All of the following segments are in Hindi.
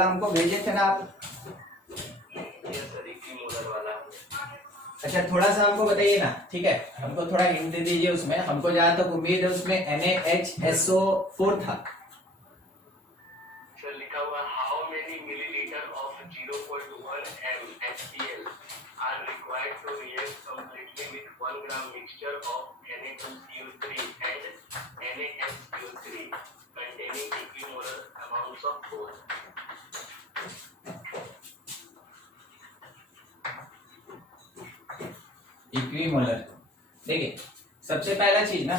वाला हमको भेजे थे ना आप? अच्छा थोड़ा सा हमको बताइए ना, ठीक है, हमको थोड़ा हिंट दे दीजिए उसमें, हमको जहां तक उम्मीद है उसमें NaHSO4 था। सर लिखा हुआ how many millilitre of 0.1 mHCl are required to react completely with 1 gram mixture of Na2CO3 and NaHCO3 containing equimolar amounts of both। Equimolar, देखिए सबसे पहला चीज ना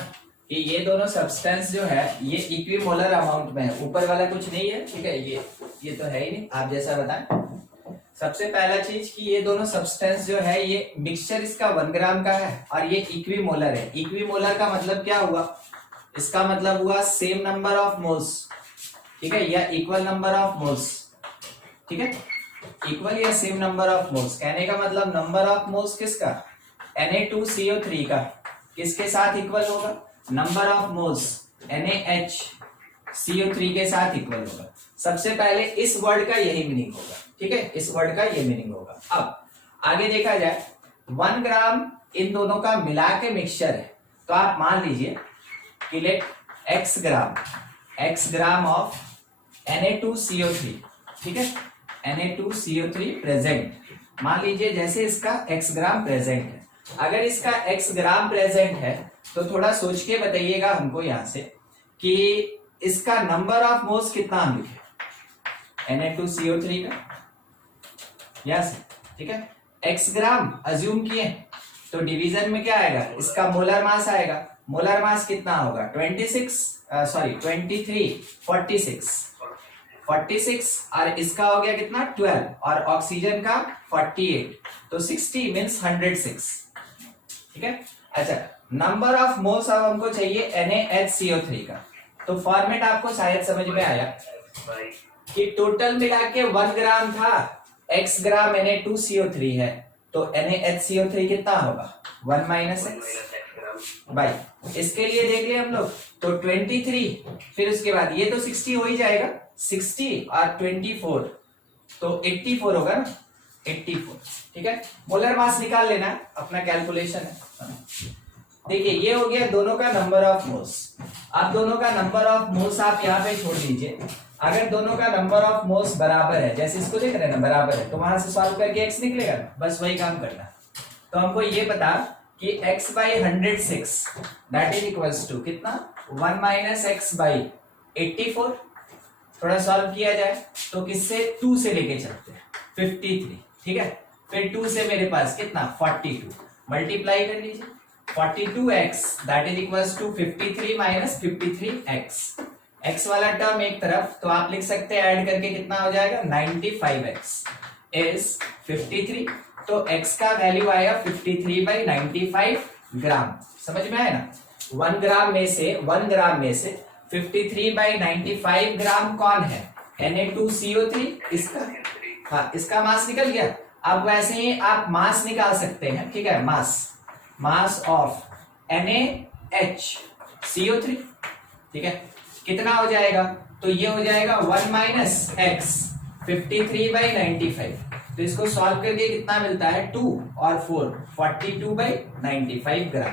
कि ये दोनों सब्सटेंस जो है ये इक्विमोलर अमाउंट में है, ऊपर वाला कुछ नहीं है, ठीक है, ये तो है ही नहीं, आप जैसा बताएं। सबसे पहला चीज कि ये दोनों सब्सटेंस जो है ये मिक्सचर इसका 1 ग्राम का है और ये इक्विमोलर है। इक्विमोलर का मतलब क्या हुआ, इसका मतलब हुआ सेम नंबर ऑफ मोल्स, ठीक है, या इक्वल नंबर ऑफ मोल्स, ठीक है, इक्वल या सेम नंबर ऑफ मोल्स। कहने का मतलब नंबर ऑफ मोल्स किसका, Na2CO3 का किसके साथ इक्वल होगा, नंबर ऑफ मोल्स NaHCO3 के साथ इक्वल होगा। सबसे पहले इस वर्ड का यही मीनिंग होगा, ठीक है, इस वर्ड का ये मीनिंग होगा। अब आगे देखा जाए 1 ग्राम इन दोनों का मिला के मिक्सचर है, तो आप मान लीजिए कि late x gram of Na2CO3, ठीक है, Na2CO3 प्रेजेंट, मान लीजिए जैसे इसका x ग्राम प्रेजेंट है। अगर इसका x ग्राम प्रेजेंट है तो थोड़ा सोच के बताइएगा हमको यहां से कि इसका नंबर ऑफ मोल्स कितना हम लिखे Na2CO3 का, यस, ठीक है, x ग्राम अज्यूम किए तो डिवीजन में क्या आएगा, इसका मोलर मास आएगा। मोलर मास कितना होगा 46 और इसका हो गया कितना 12 और ऑक्सीजन का 48, तो 60 मींस 106, ठीक है। अच्छा नंबर ऑफ मोल्स अब हमको चाहिए NaHCO3 का, तो फॉर्मेट आपको शायद समझ में आया कि टोटल मिला के 1 ग्राम था, x ग्राम Na2CO3 है, तो NaHCO3 कितना होगा 1 माइनस x बाई, इसके लिए देख लिए हम लोग तो 23, फिर उसके बाद ये तो 60 हो ही जाएगा, 60 और 24 तो 84 होगा ना, 84, ठीक है। मोलर मास निकाल लेना, अपना कैलकुलेशन है। देखिए ये हो गया दोनों का नंबर ऑफ मोल्स। अब दोनों का नंबर ऑफ मोल्स आप यहाँ पे छोड़ दीजिए, अगर दोनों का नंबर ऑफ मोल्स बराबर है, जैसे इसको देख रहे हैं ना बराबर है, तो वहां से सॉल्व करके x निकलेगा, बस वही काम करना। तो हमको ये पता कि x by 106 that is equals to कितना 1 माइनस एक्स बाई 84। थोड़ा सॉल्व किया जाए तो किससे 2 से लेके चलते हैं 53, ठीक है, फिर 2 से मेरे पास कितना 42, मल्टीप्लाई कर लीजिए 42x that is equals to 53 minus 53x, x वाला टर्म एक तरफ, तो आप लिख सकते हैं ऐड करके कितना हो जाएगा 95x इज 53, तो x का वैल्यू आया 53 बाई 95 ग्राम। समझ में आया ना, 1 ग्राम में से 53 बाई 95 ग्राम कौन है Na2CO3, इसका, हाँ इसका मास निकल गया। अब वैसे ही आप मास निकाल सकते हैं, ठीक है, मास ऑफ NaHCO3, ठीक है, कितना हो जाएगा, तो ये हो जाएगा 1 माइनस एक्स 53 बाई 95, तो इसको सॉल्व करके कितना मिलता है 2 और 4 42 बाई 95 ग्राम।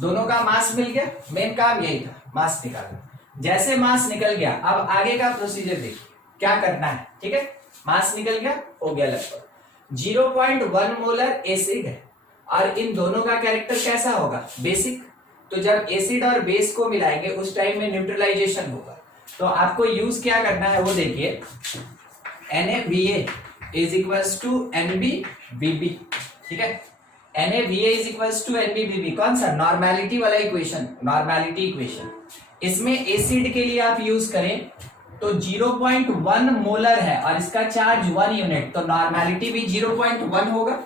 दोनों का मास मिल गया, मेन काम यही था मास निकालना। जैसे मास निकल गया अब आगे का प्रोसीजर देखिए क्या करना है, ठीक है, मास निकल गया, हो गया लगभग 0.1 मोलर एसिड है और इन दोनों का कैरेक्टर कैसा होगा बेसिक, तो जब एसिड और बेस को मिलाएंगे उस टाइम में न्यूट्रलाइजेशन होगा, तो आपको यूज क्या करना है वो देखिए NaVa is equals to NbVb, ठीक है, NaVa is equals to NbVb, कौन सा नॉर्मेलिटी वाला इक्वेशन, नॉर्मेलिटी इक्वेशन। इसमें एसिड के लिए आप यूज करें तो 0.1 मोलर है और इसका चार्ज 1 यूनिट, तो नॉर्मेलिटी भी 0.1 होगा।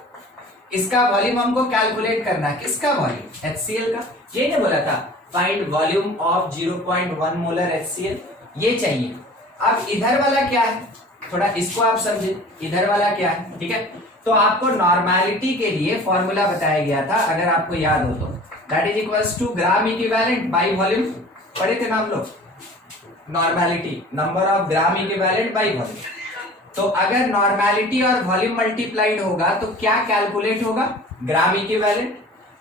इसका वॉल्यूम हमको कैलकुलेट करना है, किसका वॉल्यूम HCl का, ये नहीं बोला था find volume of 0.1 molar HCl, ये चाहिए। अब इधर वाला क्या है, थोड़ा इसको आप समझे, इधर वाला क्या है, ठीक है, तो आपको नॉर्मेलिटी के लिए फॉर्मूला बताया गया था, अगर आपको याद हो तो, that is equals to gram equivalent by volume, पढ़े थे ना हम लोग, normality number of gram equivalent by volume, तो अगर नॉर्मेलिटी और वॉल्यूम मल्टीप्लाइड होगा तो क्या कैलकुलेट होगा? Gram equivalent.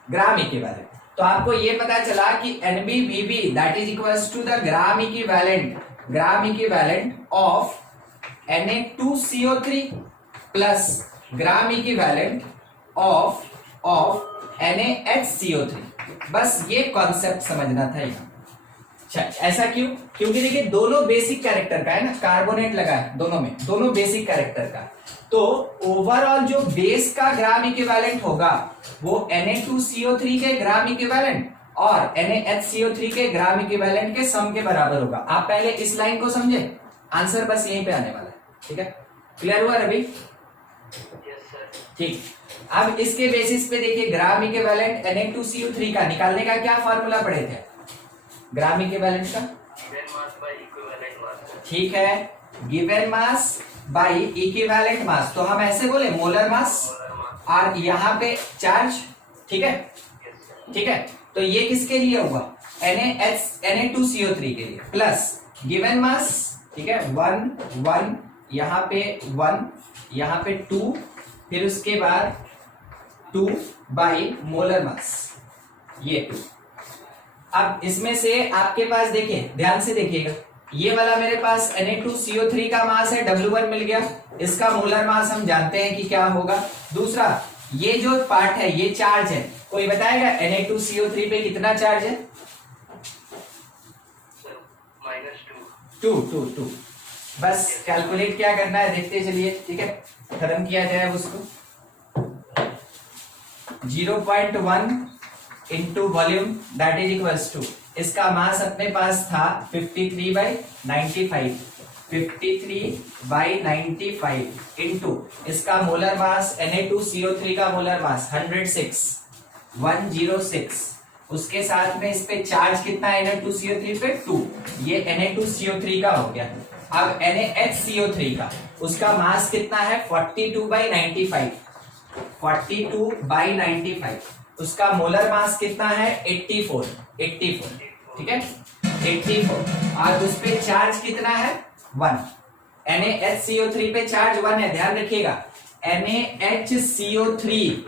ग्राम इक्विवेलेंट तो आपको ये पता चला कि NbVb that is equals to the gram equivalent of Na2CO3 plus gram equivalent of NaHCO3। बस ये कॉन्सेप्ट समझना था यहाँ। अच्छा, ऐसा क्यों? क्योंकि देखिए दोनों बेसिक कैरेक्टर का है ना, कार्बोनेट लगा है दोनों में, दोनों बेसिक कैरेक्टर का। तो ओवरऑल जो बेस का ग्राम इक्विवेलेंट होगा वो Na2CO3 के ग्राम इक्विवेलेंट और NaHCO3 के ग्राम इक्विवेलेंट के सम के बराबर होगा। आप पहले इस लाइन को समझे, आंसर बस यहीं पे आने वाला है। ठीक है, क्लियर हुआ रवि? ठीक। अब इसके बेसिस पे देखिए ग्राम इक्विवेलेंट Na2CO3 का निकालने का क्या फार्मूला पढ़े थे? ग्राम इक्विवेलेंट का ठीक है, given mass by equivalent mass. तो हम ऐसे बोले मोलर मास और यहाँ पे चार्ज। ठीक है, ठीक है। तो ये किसके लिए हुआ? Na2CO3 के लिए प्लस गिवन मास। ठीक है, 1 1 यहाँ पे 1 यहाँ पे 2 फिर उसके बाद 2 बाई मोलर मास ये 2। अब इसमें से आपके पास देखिए, ध्यान से देखिएगा, ये वाला मेरे पास Na2CO3 का मास है W1 मिल गया, इसका मोलर मास हम जानते हैं कि क्या होगा। दूसरा ये जो पार्ट है ये चार्ज है, कोई बताएगा Na2CO3 पे कितना चार्ज है? -2। बस कैलकुलेट क्या करना है देखते चलिए। ठीक है, खत्म किया जाए उसको। 0.1 into volume that is equals to, इसका मास अपने पास था 53/95, 53/95 इंटू इसका मोलर मास Na2CO3 का मोलर मास 106 उसके साथ में इस पे चार्ज कितना है Na2CO3 पे 2, ये Na2CO3 का हो गया। अब NaHCO3 का उसका मास कितना है 42/95, 42/95 उसका मोलर मास कितना है 84। ठीक है, 84 और उस पे चार्ज कितना है 1। NaHCO3 पे चार्ज 1 है, ध्यान रखिएगा। NaHCO3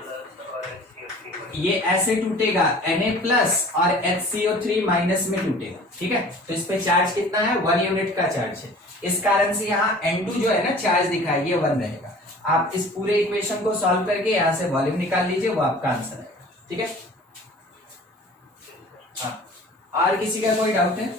ये ऐसे टूटेगा, Na प्लस और HCO3 माइनस में टूटेगा। ठीक है, तो इस पे चार्ज कितना है 1 यूनिट का चार्ज है। इस कारण से यहाँ N2 जो है ना चार्ज दिखा है ये 1 रहेगा। आप इस पूरे इक्वेशन को सॉल्व करके यहाँ से वॉल्यूम निकाल लीजिए, वो आपका आंसर है। ठीक है, हाँ। और किसी का कोई डाउट है?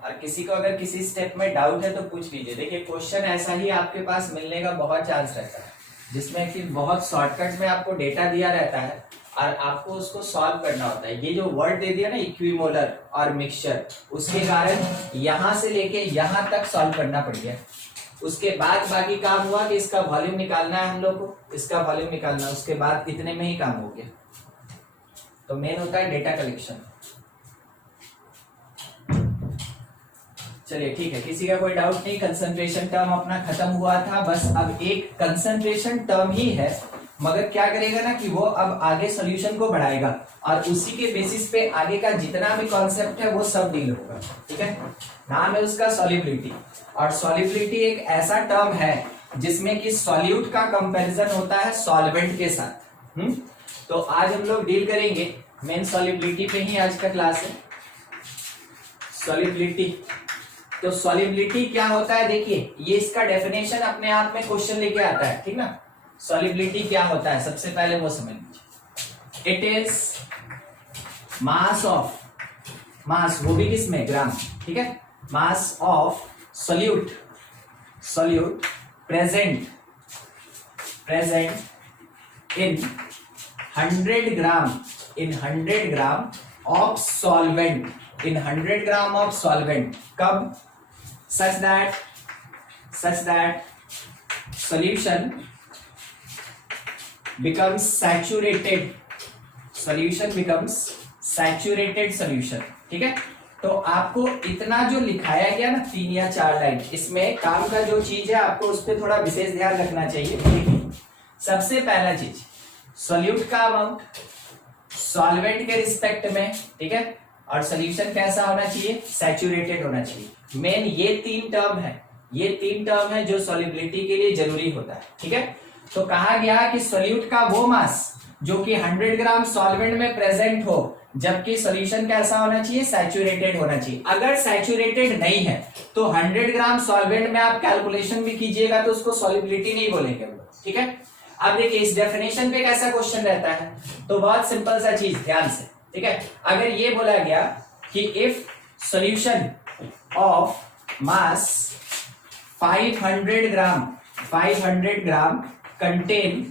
और किसी को अगर किसी स्टेप में डाउट है तो पूछ लीजिए। देखिए क्वेश्चन ऐसा ही आपके पास मिलने का बहुत चांस रहता है, जिसमें कि बहुत शॉर्टकट में आपको डेटा दिया रहता है और आपको उसको सॉल्व करना होता है। ये जो वर्ड दे दिया ना इक्विमोलर और मिक्सचर, उसके कारण यहां से लेके यहां तक सॉल्व करना पड़ गया। उसके बाद बाकी काम हुआ कि इसका वॉल्यूम निकालना है हम लोग को, इसका वॉल्यूम निकालना, उसके बाद इतने में ही काम हो गया। तो मेन होता है डेटा कलेक्शन। चलिए ठीक है, किसी का कोई डाउट नहीं। कंसंट्रेशन टर्म अपना खत्म हुआ था, बस अब एक कंसंट्रेशन टर्म ही है, मगर क्या करेगा ना कि वो अब आगे सॉल्यूशन को बढ़ाएगा और उसी के बेसिस पे आगे का जितना भी कॉन्सेप्ट है वो सब डील होगा। ठीक है, नाम है उसका सॉल्युबिलिटी। और सॉल्युबिलिटी एक ऐसा टर्म है जिसमें कि सॉल्यूट का कंपैरिजन होता है सॉल्वेंट के साथ। तो आज हम लोग डील करेंगे मेन सॉल्युबिलिटी पे ही, आज का क्लास है सॉल्युबिलिटी। तो सॉल्युबिलिटी क्या होता है, देखिए ये इसका डेफिनेशन अपने आप में क्वेश्चन लेके आता है। ठीक ना, सॉल्युबिलिटी क्या होता है सबसे पहले वो समझ लीजिए। इट इज मास ऑफ, मास वो भी किसमें, ग्राम। ठीक है, मास of solute present in 100 gram of solvent, in 100 gram of solvent. कब? such that solution becomes saturated solution। ठीक है, तो आपको इतना जो लिखाया गया ना 3 या 4 लाइन, इसमें काम का जो चीज है आपको उस पर थोड़ा विशेष ध्यान रखना चाहिए। देखिए सबसे पहला चीज सॉल्यूट का अमाउंट सॉल्वेंट के रिस्पेक्ट में, ठीक है, और सोल्यूशन कैसा होना चाहिए, सैचुरेटेड होना चाहिए। मेन ये तीन टर्म है, ये तीन टर्म है जो सॉल्युबिलिटी के लिए जरूरी होता है, ठीक है। तो कहा गया कि सोल्यूट का वो मास जो कि 100 ग्राम सॉल्वेंट में प्रेजेंट हो, जबकि सॉल्यूशन कैसा होना चाहिए, सैचुरेटेड होना चाहिए। अगर सैचुरेटेड नहीं है तो 100 ग्राम सॉल्वेंट में आप कैलकुलेशन भी कीजिएगा तो उसको सॉल्युबिलिटी नहीं बोलेंगे, ठीक है। अब देखिए इस डेफिनेशन पे कैसा क्वेश्चन रहता है, तो बहुत सिंपल सा चीज, ध्यान से, ठीक है। अगर ये बोला गया कि if solution of mass 500 gram contain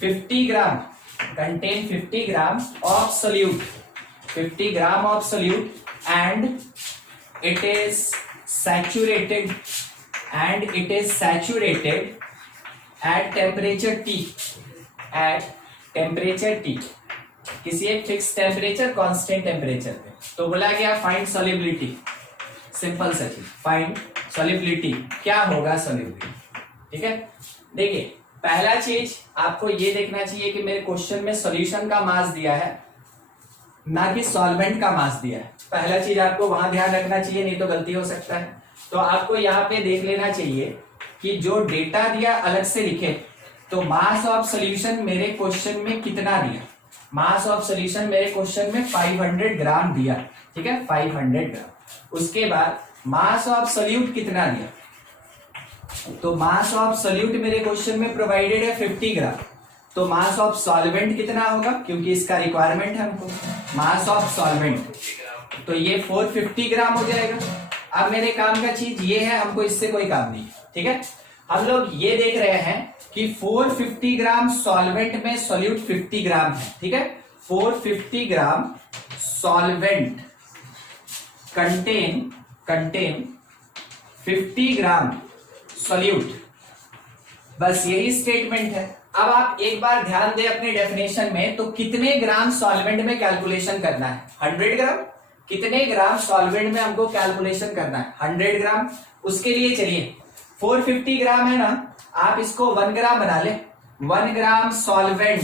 50 gram of solute, 50 gram of solute and it is saturated at temperature T, किसी एक फिक्स टेम्परेचर, कांस्टेंट टेम्परेचर पे। तो बोला गया फाइंड सॉल्युबिलिटी, सिंपल सा चीज, फाइंड सॉल्युबिलिटी, क्या होगा सॉल्युबिलिटी, ठीक है। देखिए पहला चीज आपको ये देखना चाहिए कि मेरे क्वेश्चन में सॉल्यूशन का मास दिया है ना कि सॉल्वेंट का मास दिया है। पहला चीज आपको वहां ध्यान रखना चाहिए, नहीं तो गलती हो सकता है। तो आपको यहाँ पे देख लेना चाहिए कि जो डेटा दिया अलग से लिखे, तो मास ऑफ सॉल्यूशन मेरे क्वेश्चन में कितना दिया, मास ऑफ सॉल्यूशन मेरे क्वेश्चन में 500 ग्राम दिया, ठीक है, 500 ग्राम। उसके बाद मास ऑफ सोल्यूट कितना दिया, तो मास ऑफ सोल्यूट मेरे क्वेश्चन में प्रोवाइडेड है 50 ग्राम। तो मास ऑफ सॉल्वेंट कितना होगा, क्योंकि इसका रिक्वायरमेंट है हमको, मास ऑफ सॉल्वेंट, तो ये 450 ग्राम हो जाएगा। अब मेरे काम का चीज ये है, हमको इससे कोई काम नहीं, ठीक है। हम लोग ये देख रहे हैं कि 450 ग्राम सॉल्वेंट में सोल्यूट 50 ग्राम है, ठीक है। 450 ग्राम सॉल्वेंट कंटेन 50 ग्राम सोल्यूट, बस यही स्टेटमेंट है। अब आप एक बार ध्यान दें अपने डेफिनेशन में, तो कितने ग्राम सॉल्वेंट में कैलकुलेशन करना है, 100 ग्राम। कितने ग्राम सॉल्वेंट में हमको कैलकुलेशन करना है, 100 ग्राम। उसके लिए चलिए 450 ग्राम है ना, आप इसको 1 ग्राम बना ले। 1 gram solvent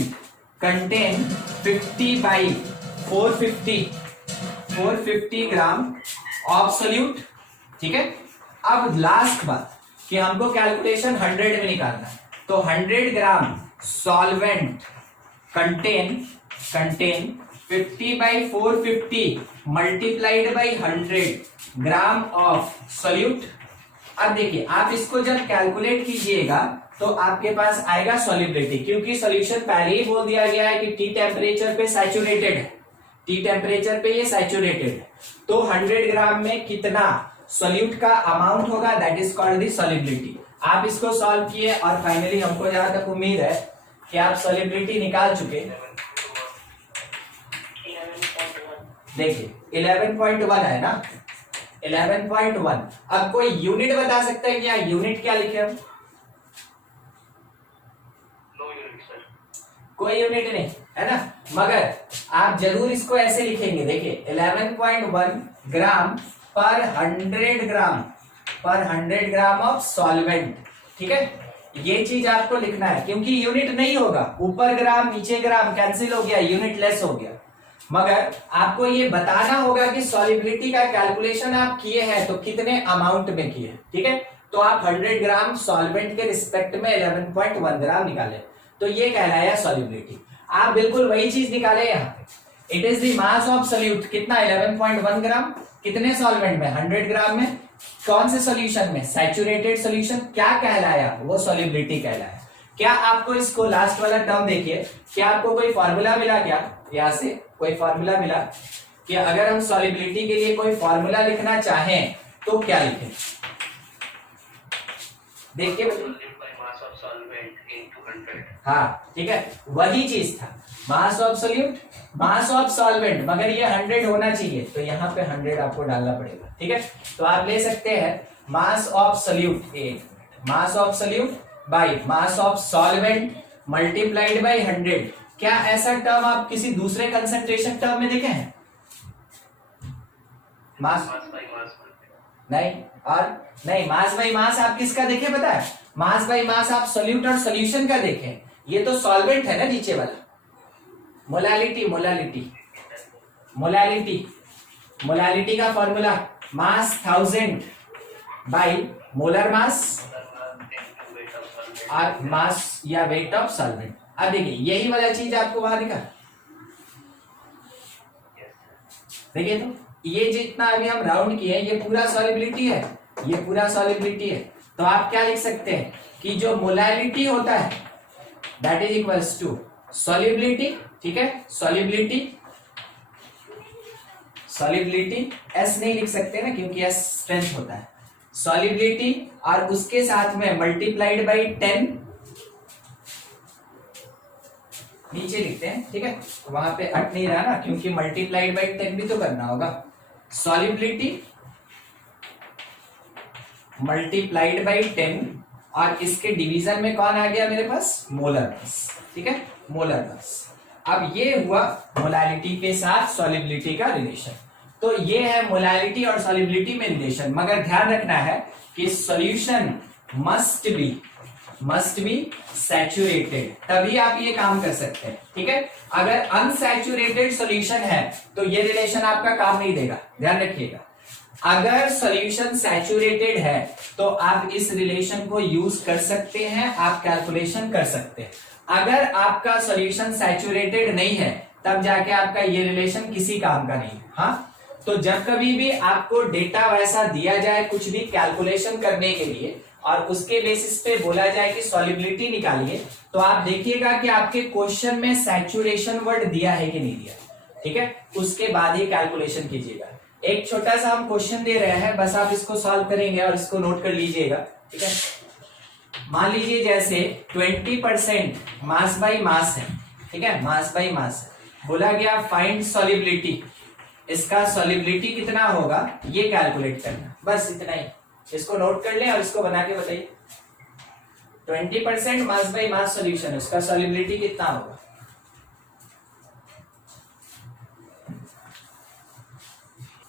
contain 50 by 450 gram of solute, ठीक है। अब लास्ट बात कि हमको कैलकुलेशन 100 में निकालना है, तो 100 gram solvent contain 50 by 450 multiplied by 100 gram of solute. अब देखिए आप इसको जब कैलकुलेट कीजिएगा तो आपके पास आएगा सॉल्युबिलिटी, क्योंकि सॉल्यूशन पहले ही बोल दिया गया है कि टी टेम्परेचर पे सैचुरेटेड है, टी टेम्परेचर पे ये सैचुरेटेड है। तो 100 ग्राम में कितना सोल्यूट का अमाउंट होगा, that is called the solubility. आप इसको सॉल्व किए और फाइनली हमको जहां तक उम्मीद है कि आप सॉल्युबिलिटी निकाल चुके। देखिए 11.1 है ना, 11.1। अब कोई यूनिट बता सकता है क्या, यूनिट क्या लिखे हम, कोई यूनिट नहीं है ना, मगर आप जरूर इसको ऐसे लिखेंगे। देखिए 11.1 ग्राम पर 100 ग्राम ऑफ सॉल्वेंट, ठीक है। ये चीज आपको लिखना है, क्योंकि यूनिट नहीं होगा, ऊपर ग्राम नीचे ग्राम कैंसिल हो गया, यूनिट लेस हो गया। मगर आपको ये बताना होगा कि सॉल्युबिलिटी का कैलकुलेशन आप किए हैं तो कितने अमाउंट में किए, ठीक है। तो आप 100 ग्राम सॉल्वेंट के रिस्पेक्ट में 11.1 ग्राम निकाले, तो ये कहलाया सॉल्युबिलिटी। आप बिल्कुल वही चीज निकाले यहाँ पे, it is the mass of solute, कितना 11.1 ग्राम, कितने सॉल्वेंट में, 100 ग्राम में, कौन से सॉल्यूशन में, सैचुरेटेड सॉल्यूशन। क्या कहलाया, वो सॉल्युबिलिटी कहलाया। क्या आपको इसको लास्ट वाला टर्म देखिए, क्या आपको कोई फॉर्मूला मिला, क्या यहां से कोई फॉर्मूला मिला कि अगर हम सॉल्युबिलिटी के लिए कोई फॉर्मूला लिखना चाहें तो क्या लिखें, देखिए। हाँ ठीक है, वही चीज था, mass of solute, mass of solvent, मगर ये 100 होना चाहिए, तो यहाँ पे 100 आपको डालना पड़ेगा, ठीक है। तो आप ले सकते हैं mass of solute, mass of solute by mass of solvent multiplied by 100। क्या ऐसा टर्म आप किसी दूसरे कंसंट्रेशन टर्म में देखे हैं, मास नहीं, और नहीं मास बाई मास आप किसका देखे पता है, मास बाई मास आप सोल्यूट और सोल्यूशन का देखें। ये तो सॉल्वेंट है ना नीचे वाला, मोलालिटी, मोलैलिटी, मोलैलिटी का formula mass 1000 by molar mass और मास या वेट ऑफ सॉल्वेंट। अब देखिए यही वाला चीज आपको वहां दिखा, देखिए तो ये जितना अभी हम राउंड किए ये पूरा सॉलिबिलिटी है, ये पूरा सॉलिबिलिटी है। तो आप क्या लिख सकते हैं कि जो मोलैलिटी होता है that is equals to solubility, ठीक है, सॉलिबिलिटी, सॉलिबिलिटी एस नहीं लिख सकते ना क्योंकि एस स्ट्रेंथ होता है, सॉलिबिलिटी और उसके साथ में मल्टीप्लाइड बाई 10, नीचे लिखते हैं, ठीक है, वहां पे अट नहीं रहा ना क्योंकि मल्टीप्लाइड बाई 10 भी तो करना होगा, सॉलिबिलिटी मल्टीप्लाइड बाई 10 और इसके डिवीजन में कौन आ गया मेरे पास, मोलर मास, ठीक है, मोलर मास। अब ये हुआ मोलैलिटी के साथ सॉलिबिलिटी का रिलेशन। तो ये है मोलैलिटी और सॉलिबिलिटी में रिलेशन, मगर ध्यान रखना है कि सॉल्यूशन मस्ट बी सैचुरेटेड, तभी आप ये काम कर सकते हैं, ठीक है। अगर अनसैचुरेटेड सॉल्यूशन है तो ये रिलेशन आपका काम नहीं देगा, ध्यान रखिएगा। अगर सॉल्यूशन सैचुरेटेड है तो आप इस रिलेशन को यूज कर सकते हैं, आप कैलकुलेशन कर सकते हैं। अगर आपका सॉल्यूशन सैचुरेटेड नहीं है तब जाके आपका ये रिलेशन किसी काम का नहीं है। हाँ, तो जब कभी भी आपको डेटा वैसा दिया जाए कुछ भी कैलकुलेशन करने के लिए और उसके बेसिस पे बोला जाए कि सॉलिबिलिटी निकालिए, तो आप देखिएगा कि आपके क्वेश्चन में सैचुरेशन वर्ड दिया है कि नहीं दिया, ठीक है, उसके बाद ही कैलकुलेशन कीजिएगा। एक छोटा सा हम क्वेश्चन दे रहे हैं, बस आप इसको सॉल्व करेंगे और इसको नोट कर लीजिएगा, ठीक है। मान लीजिए जैसे 20% मास बाई मास है, ठीक है, मास बाई मास है, बोला गया फाइंड सॉलिबिलिटी, इसका सॉलिबिलिटी कितना होगा ये कैलकुलेट करना, बस इतना ही। इसको नोट कर लें और इसको बना के बताइए। 20% मास बाई मास सॉल्यूशन, उसका सॉलिबिलिटी कितना होगा?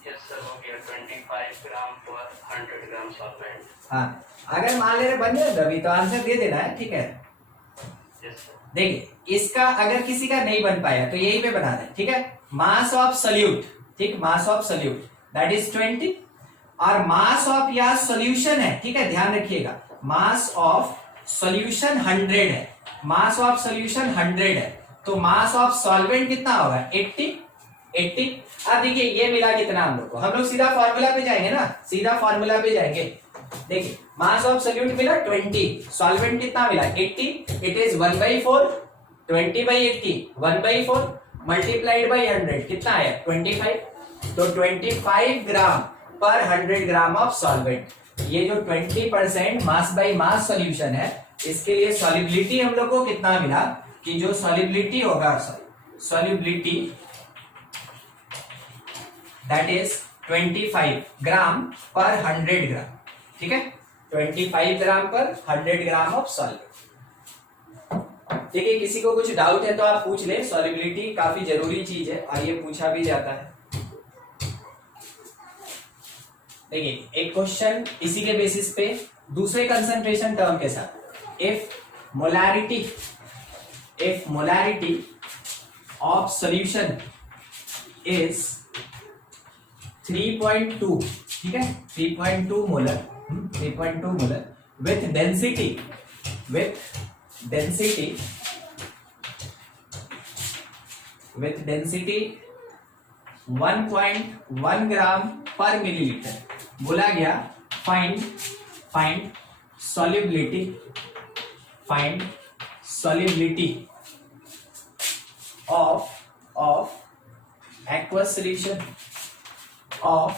Yes sir, हो गया 25 ग्राम पर 100 ग्राम सॉल्वेंट। हाँ, अगर मान ले रहे बन जाए अभी तो आंसर दे देना है, ठीक है। Yes sir। देखिए इसका अगर किसी का नहीं बन पाया तो यही पे बना दें, ठीक है। मास ऑफ सॉल्यूट, ठीक, मास ऑफ सॉल्यूट दैट इज 20 और मास ऑफ या सॉल्यूशन है, ठीक है, ध्यान रखिएगा, मास ऑफ सॉल्यूशन 100 है, मास ऑफ सॉल्यूशन 100 है, तो मास ऑफ सॉल्वेंट कितना होगा 80। अब देखिए ये मिला कितना हम लोग को, हम लोग सीधा फॉर्मूला पे जाएंगे ना, सीधा फॉर्मूला पे जाएंगे। देखिए मास ऑफ सॉल्यूट मिला 20, सॉल्वेंट कितना मिला 80, इट इज 1/4, 20/80 1/4 मल्टीप्लाइड बाई 100 कितना आया 25, तो 25 ग्राम पर 100 ग्राम ऑफ सॉल्वेंट। ये जो 20% मास बाई मास सॉल्यूशन है इसके लिए सॉलिबिलिटी हम लोग को कितना मिला कि जो सॉलिबिलिटी होगा, सॉलिबिलिटी दैट इज 25 ग्राम पर 100 ग्राम, ठीक है, 25 ग्राम पर 100 ग्राम ऑफ सॉल्वेंट। देखिए किसी को कुछ डाउट है तो आप पूछ ले, सॉलिबिलिटी काफी जरूरी चीज है और ये पूछा भी जाता है। देखिए एक क्वेश्चन इसी के बेसिस पे दूसरे कंसंट्रेशन टर्म के साथ, if molarity of solution is 3.2, ठीक है, 3.2 मोलर, 3.2 मोलर विथ डेंसिटी 1.1 ग्राम पर मिलीलीटर, बोला गया find solubility of aqueous solution of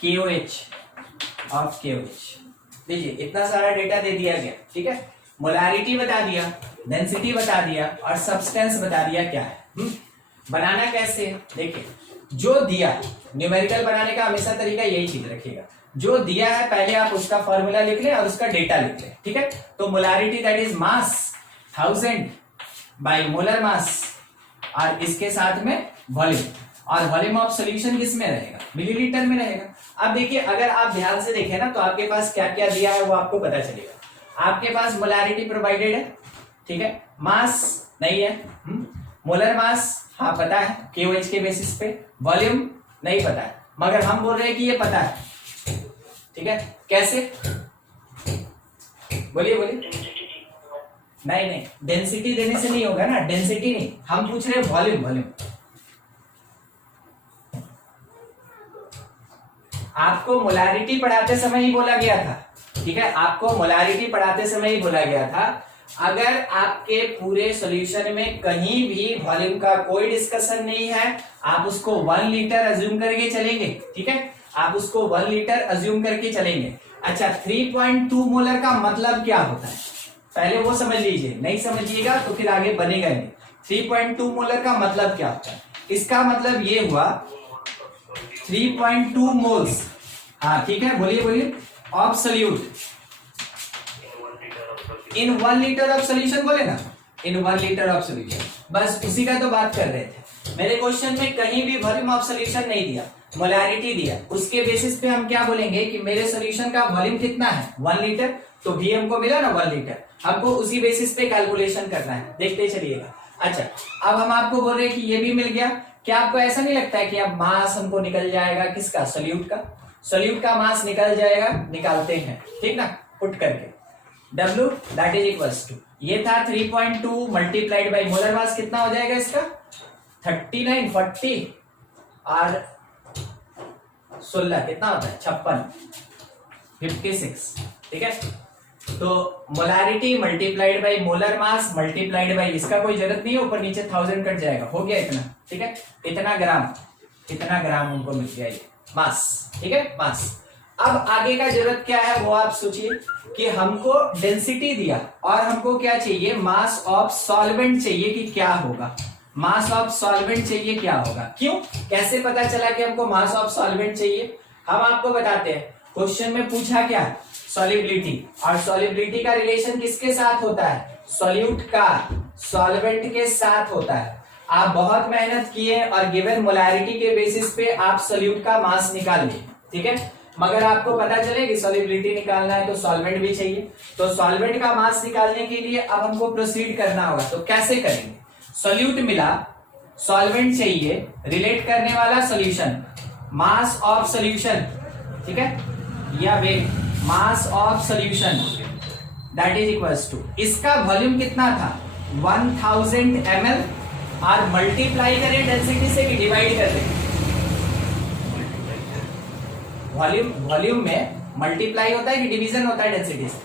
KOH। देखिए इतना सारा डेटा दे दिया गया, ठीक है, मोलैरिटी बता दिया, डेंसिटी बता दिया और सब्सटेंस बता दिया क्या है। बनाना कैसे, देखिए जो दिया, न्यूमेरिकल बनाने का हमेशा तरीका यही चीज रखिएगा, जो दिया है पहले आप उसका फॉर्मूला लिख लें और उसका डेटा लिख लें, ठीक है। तो molarity that is mass 1000 by molar mass और इसके साथ में वॉल्यूम, और वॉल्यूम ऑफ सॉल्यूशन किस में रहेगा, मिलीलीटर में रहेगा। अब देखिए अगर आप ध्यान से देखें ना तो आपके पास क्या क्या दिया है वो आपको पता चलेगा। आपके पास मोलैरिटी प्रोवाइडेड है, ठीक है, मास नहीं है, मोलर मास हाँ पता है, KOH के बेसिस पे। वॉल्यूम नहीं पता है, मगर हम बोल रहे हैं कि ये पता है। ठीक है, कैसे? बोलिए बोलिए। नहीं, डेंसिटी देने से नहीं होगा ना, डेंसिटी नहीं, हम पूछ रहे हैं वॉल्यूम। वॉल्यूम आपको मोलारिटी पढ़ाते समय ही बोला गया था। ठीक है, आपको मोलारिटी पढ़ाते समय ही बोला गया था, अगर आपके पूरे सॉल्यूशन में कहीं भी वॉल्यूम का कोई डिस्कशन नहीं है, आप उसको 1 लीटर अज्यूम करके चलेंगे। ठीक है, आप उसको 1 लीटर अज्यूम करके चलेंगे। अच्छा, 3.2 मोलर का मतलब क्या होता है, पहले वो समझ लीजिए, नहीं समझिएगा तो फिर आगे बनेगा नहीं। 3.2 मोलर का मतलब क्या होता है? इसका मतलब ये हुआ 3.2 मोल्स। हाँ ठीक है, बोलिए बोलिए। Of solute in 1 litre of solution, बोले ना, इन 1 लीटर ऑफ सॉल्यूशन, बस उसी का तो बात कर रहे थे। मेरे क्वेश्चन में कहीं भी वॉल्यूम ऑफ सॉल्यूशन नहीं दिया, मोलारिटी दिया, उसके बेसिस पे हम क्या बोलेंगे कि मेरे सॉल्यूशन का वॉल्यूम कितना है, 1 लीटर, तो भी हमको मिला ना 1 लीटर, हमको उसी बेसिस पे कैलकुलेशन करना है, देखते चलिएगा। अच्छा, अब हम आपको बोल रहे हैं कि ये भी मिल गया। क्या आपको ऐसा नहीं लगता है कि अब मास हमको निकल जाएगा किसका, सॉल्यूट का? सॉल्यूट का मास निकल जाएगा, निकालते हैं, ठीक ना, पुट करके W that is equals to, ये था 3.2 मल्टीप्लाइड बाई मोलर मास, कितना हो जाएगा इसका 39, 40 और 16 कितना होता है 56, 56। ठीक है, तो molarity multiplied by molar mass multiplied by, इसका कोई जरूरत नहीं है, ऊपर नीचे 1000 कट जाएगा, हो गया इतना। ठीक है, इतना ग्राम हमको मिल गया ये मास। ठीक है, मास। अब आगे का जरूरत क्या है वो आप सोचिए कि हमको डेंसिटी दिया और हमको क्या चाहिए, मास ऑफ सॉल्वेंट चाहिए कि क्या होगा, मास ऑफ सॉल्वेंट चाहिए क्या होगा। क्यों, कैसे पता चला कि हमको मास ऑफ सॉल्वेंट चाहिए? हम आपको बताते हैं, क्वेश्चन में पूछा क्या, सॉल्युबिलिटी, और सॉल्युबिलिटी का रिलेशन किसके साथ होता है, सॉल्यूट का सॉल्वेंट के साथ होता है। आप बहुत मेहनत किए और गिवन मोलारिटी के बेसिस पे आप सॉल्यूट का मास निकाल लिए, ठीक है, मगर आपको पता चले कि सॉल्युबिलिटी निकालना है तो सॉल्वेंट भी चाहिए, तो सॉल्वेंट का मास निकालने के लिए अब हमको प्रोसीड करना होगा। तो कैसे करेंगे, सॉल्यूट मिला, सॉल्वेंट चाहिए, रिलेट करने वाला सॉल्यूशन, मास ऑफ सॉल्यूशन, ठीक है, या वे mass of solution that is equals to, इसका वॉल्यूम कितना था 1000 ml, और मल्टीप्लाई करें डेंसिटी से कि डिवाइड कर दें, वॉल्यूम में मल्टीप्लाई होता है कि डिवीजन होता है डेंसिटी से,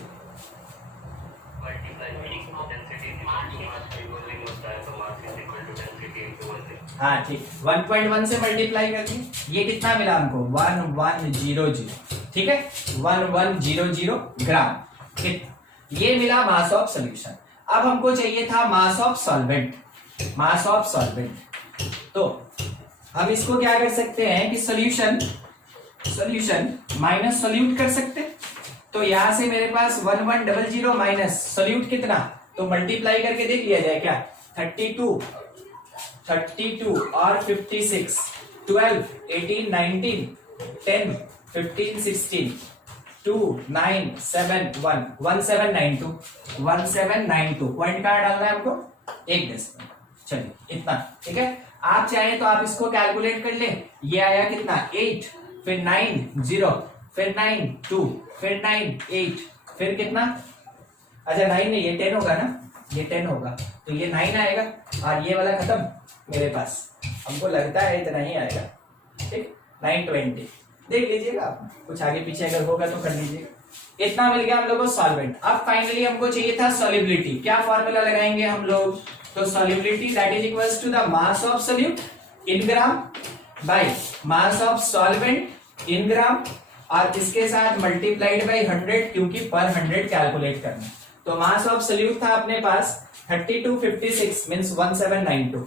हाँ ठीक, 1.1 से मल्टीप्लाई कर दी, ये कितना मिला हमको 1100, ठीक है, 1100 ग्राम, ठीक, ये मिला मास ऑफ सॉल्यूशन। अब हमको चाहिए था मास of solvent, mass of solvent, तो हम इसको क्या कर सकते हैं कि सॉल्यूशन माइनस सॉल्यूट कर सकते, तो यहां से मेरे पास 1100 माइनस सॉल्यूट कितना, तो मल्टीप्लाई करके देख लिया जाए क्या, 32 और 56, 12, 18, 19, 10, 15, 16, 2, 9, 7, 1, 1792 पॉइंट कहां डालना है हमको, एक डेसिमल, चलिए इतना, ठीक है। आप चाहे तो आप इसको कैलकुलेट कर ले, ये आया कितना 8, फिर 9 0, फिर 9 2, फिर 9 8, फिर कितना, अच्छा 9 नहीं, ये 10 होगा ना, ये 10 होगा, तो ये 9 आएगा और ये वाला खत्म मेरे पास, हमको लगता है इतना ही आएगा, ठीक, 920, देख लीजिएगा आप, कुछ आगे पीछे अगर होगा तो कर लीजिएगा। इतना मिल गया हम लोग को सॉल्वेंट। अब फाइनली हमको चाहिए था सॉल्युबिलिटी, क्या फॉर्मूला लगाएंगे हम लोग, तो solubility that is equals to the mass of solute in gram by mass of solvent in gram, और इसके साथ मल्टीप्लाइड बाय 100, क्योंकि पर 100 कैलकुलेट करना। तो मास ऑफ सॉल्यूट था अपने पास 3256 मींस 1792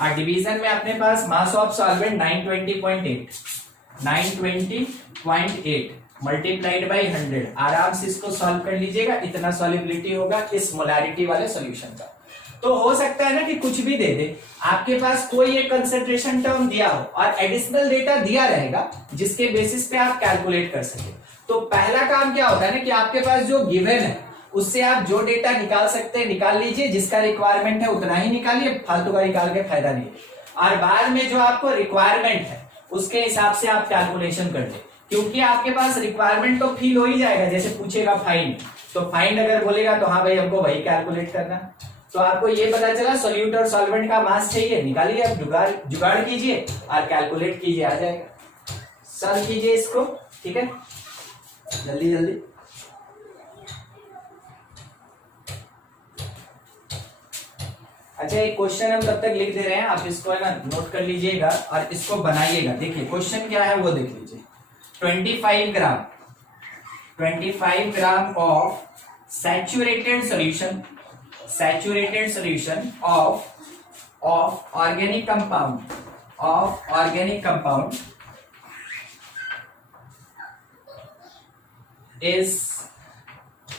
और डिवीजन में अपने पास mass of solvent 920.8 multiplied by 100। आराम से इसको सॉल्व कर लीजिएगा, इतना सॉल्युबिलिटी होगा इस मोलारिटी वाले सॉल्यूशन का। तो हो सकता है ना कि कुछ भी दे दे, आपके पास कोई एक कंसंट्रेशन टर्म दिया हो और एडिशनल डेटा दिया रहेगा जिसके बेसिस पे आप कैलकुलेट कर सके। तो पहला काम क्या होता है ना कि आपके पास जो गिवन है उससे आप जो डेटा निकाल सकते हैं निकाल लीजिए, जिसका रिक्वायरमेंट है उतना ही निकालिए, फालतू का निकाल के फायदा नहीं है। और बाद में जो आपको रिक्वायरमेंट है उसके हिसाब से आप कैलकुलेशन कर ले, क्योंकि आपके पास रिक्वायरमेंट तो फील हो ही जाएगा। जैसे पूछेगा फाइंड, तो फाइंड अगर बोलेगा तो हाँ भाई हमको वही कैलकुलेट करना। तो आपको ये पता चला सोल्यूट और सॉल्वेंट का मास चाहिए, निकालिए, अब जुगाड़ कीजिए और कैलकुलेट कीजिए, आ जाएगा। सॉल्व कीजिए इसको, ठीक है, जल्दी जल्दी। अच्छा, एक क्वेश्चन हम तब तक लिख दे रहे हैं, आप इसको है ना नोट कर लीजिएगा और इसको बनाइएगा। देखिए क्वेश्चन क्या है वो देख लीजिए। 25 gram of saturated solution of organic compound is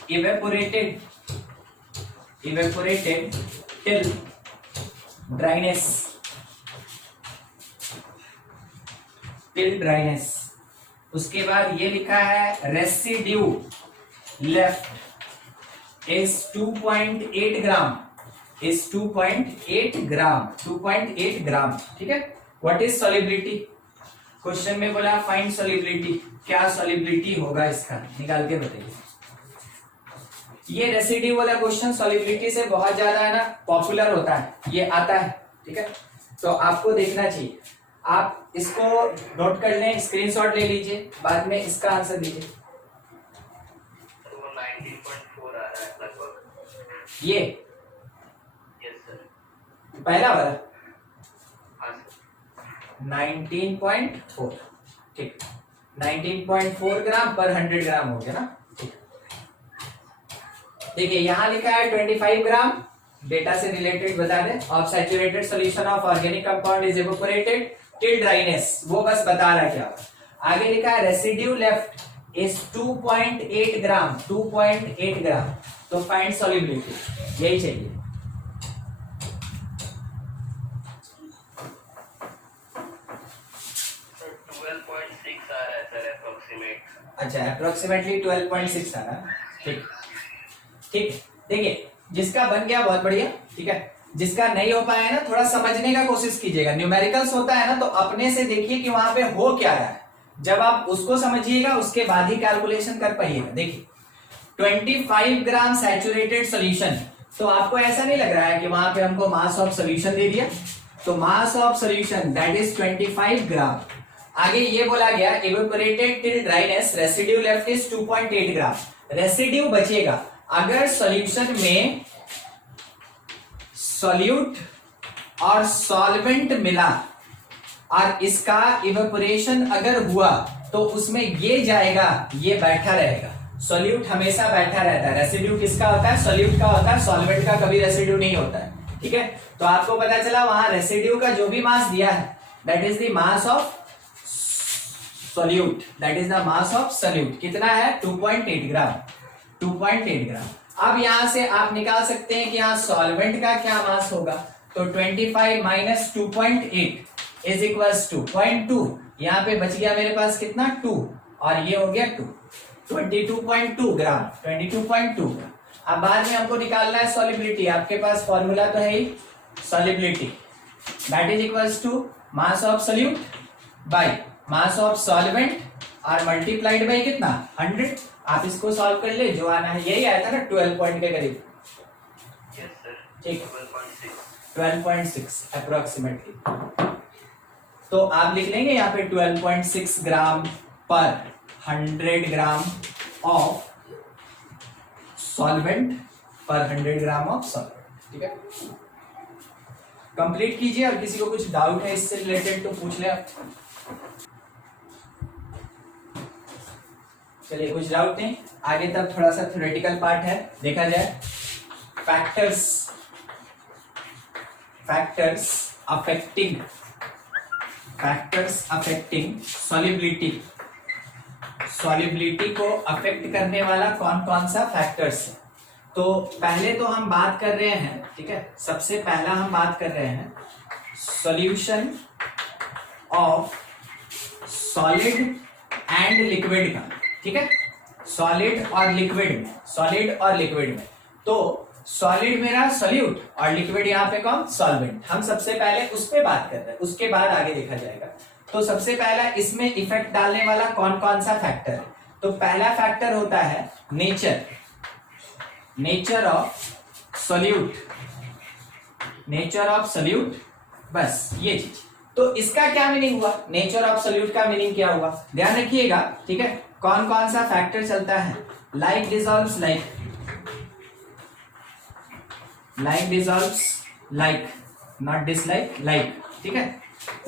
evaporated till dryness. उसके बाद ये लिखा है रेसिड्यू लेफ्ट इज 2.8 ग्राम, ठीक है। What is solubility? क्वेश्चन में बोला फाइंड सॉल्युबिलिटी, क्या सॉल्युबिलिटी होगा इसका, निकाल के बताइए। ये रेसिड्यू वाला क्वेश्चन सॉल्युबिलिटी से बहुत ज्यादा है ना पॉपुलर होता है, ये आता है, ठीक है। तो आपको देखना चाहिए, आप इसको नोट कर लें, स्क्रीनशॉट ले लीजिए, बाद में इसका आंसर दीजिए। तो 19.4 आ रहा है लगभग। ये यस सर। पहला वाला हाँ सर। 19.4, ठीक, 19.4 ग्राम पर 100 ग्राम हो गया ना, ठीक। देखिए यहाँ लिखा है 25 ग्राम, डेटा से रिलेटेड बता दें, of saturated solution of organic compound is evaporated till dryness, वो बस बता रहा है क्या। आगे लिखा है रेसिड्यू लेफ्ट इज 2.8 ग्राम, 2.8 ग्राम, तो फाइंड सॉल्युबिलिटी, यही चाहिए। अच्छा, अप्रोक्सीमेटली 12.6 आ रहा है, ठीक ठीक। देखिए जिसका बन गया बहुत बढ़िया, ठीक है। जिसका नहीं हो पाया है ना, थोड़ा समझने का कोशिश कीजिएगा। न्यूमेरिकल्स होता है ना, तो अपने से देखिए कि वहां पे हो क्या रहा है, जब आप उसको समझिएगा उसके बाद ही कैलकुलेशन कर पाइएगा। देखिए 25 ग्राम सैचुरेटेड सोल्यूशन, तो आपको ऐसा नहीं लग रहा है कि वहां पे हमको मास ऑफ सोल्यूशन दे दिया, तो mass of solution that is 25 ग्राम। आगे ये बोला गया evaporated till dryness, residue left is 2.8 gram, residue बचेगा। अगर सॉल्यूशन में सॉल्यूट और सॉल्वेंट मिला और इसका इवेपोरेशन अगर हुआ, तो उसमें ये जाएगा, ये बैठा रहेगा। सॉल्यूट हमेशा बैठा रहता है, रेसिड्यू किसका होता है, सॉल्यूट का होता है, सॉल्वेंट का कभी रेसिड्यू नहीं होता है, ठीक है। तो आपको पता चला वहां रेसिड्यू का जो भी मास दिया है that is the mass of solute, that is the mass of solute. कितना है 2.8 ग्राम, 2.8 ग्राम। अब यहां से आप निकाल सकते हैं कि यहाँ सॉल्वेंट का क्या मास होगा, तो 25 माइनस 2.8 इज इक्वल्स टू 0.2, यहाँ पे बच गया मेरे पास कितना 2, और ये हो गया 2, 22.2 ग्राम, 22.2 ग्राम। अब बाद में हमको निकालना है सॉल्युबिलिटी, आपके पास फॉर्मूला तो है ही, solubility that is equals to mass of solute by mass of solvent और मल्टीप्लाइड बाय कितना 100। आप इसको सॉल्व कर ले, जो आना है यही आया था ना 12 पॉइंट के करीब, ठीक, 12.6 अप्रोक्सीमेटली। तो आप लिख लेंगे यहाँ पे 12.6 ग्राम पर 100 ग्राम ऑफ सॉल्वेंट पर 100 ग्राम ऑफ सॉल्वेंट, ठीक है। कंप्लीट कीजिए, और किसी को कुछ डाउट है इससे रिलेटेड तो पूछ ले आप। चलिए कुछ डाउट नहीं, आगे तब थोड़ा सा थ्योरेटिकल पार्ट है, देखा जाए। फैक्टर्स अफेक्टिंग सॉल्युबिलिटी को अफेक्ट करने वाला कौन कौन सा फैक्टर्स है। तो पहले तो हम बात कर रहे हैं, ठीक है, सबसे पहला हम बात कर रहे हैं solution of solid and liquid का, ठीक है। सॉलिड और लिक्विड में, सॉलिड और लिक्विड में। तो सॉलिड मेरा सॉल्यूट और लिक्विड यहाँ पे कौन, सॉल्वेंट। हम सबसे पहले उस पे बात करते हैं, उसके बाद आगे देखा जाएगा। तो सबसे पहला इसमें इफेक्ट डालने वाला कौन कौन सा फैक्टर है? तो पहला फैक्टर होता है nature, nature of solute, nature of solute, बस ये चीज। तो इसका क्या मीनिंग हुआ, नेचर ऑफ सॉल्यूट का मीनिंग क्या हुआ, ध्यान रखिएगा, ठीक है। कौन कौन सा फैक्टर चलता है, like dissolves like, like dissolves like, not dislike, like, ठीक है,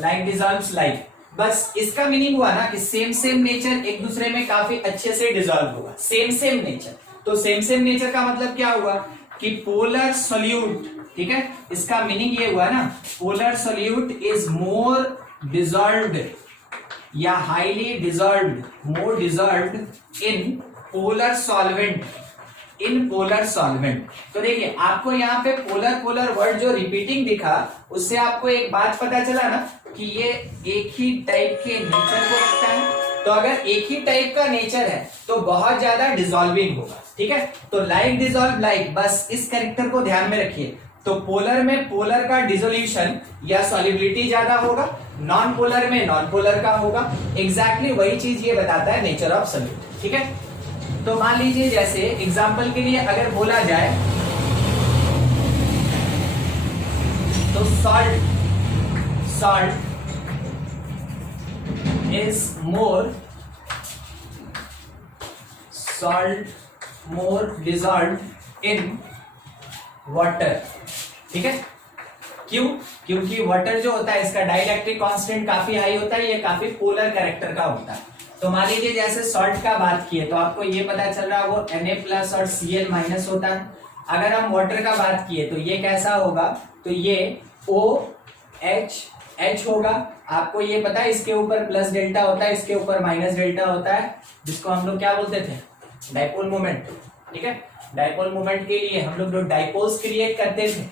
लाइक डिसॉल्व्स लाइक। बस इसका मीनिंग हुआ ना कि सेम सेम नेचर एक दूसरे में काफी अच्छे से डिसॉल्व होगा, सेम सेम नेचर। तो सेम सेम नेचर का मतलब क्या हुआ कि पोलर सॉल्यूट, ठीक है, इसका मीनिंग ये हुआ ना, polar solute is more dissolved या highly dissolved, more dissolved in polar solvent, in polar solvent. तो देखिए आपको यहाँ पे पोलर पोलर वर्ड जो रिपीटिंग दिखा, उससे आपको एक बात पता चला ना कि ये एक ही टाइप के नेचर को रखता है। तो अगर एक ही टाइप का नेचर है तो बहुत ज्यादा डिसॉल्विंग होगा, ठीक है। तो लाइक डिसॉल्व लाइक, बस इस कैरेक्टर को ध्यान में रखिए। तो पोलर में पोलर का डिसोल्यूशन या सॉल्युबिलिटी ज्यादा होगा, नॉन पोलर में नॉन पोलर का होगा। एग्जैक्टली वही चीज ये बताता है नेचर ऑफ सॉल्यूट, ठीक है। तो मान लीजिए जैसे एग्जाम्पल के लिए अगर बोला जाए तो salt, salt is more, salt more dissolved in water, ठीक है। क्यों? क्योंकि वाटर जो होता है इसका डाइलेक्ट्रिक कांस्टेंट काफी हाई होता है, ये काफी पोलर कैरेक्टर का होता है। तो मान लीजिए जैसे सॉल्ट का बात किए तो आपको ये पता चल रहा है वो Na+ और Cl- होता है। अगर हम वाटर का बात किए तो ये कैसा होगा, तो ये OH होगा। आपको ये पता है इसके ऊपर प्लस डेल्टा होता है, इसके ऊपर माइनस डेल्टा होता है, जिसको हम लोग क्या बोलते थे, डाइपोल मोमेंट, ठीक है। डाइपोल मोमेंट के लिए हम लोग जो डाइपोल्स क्रिएट करते थे,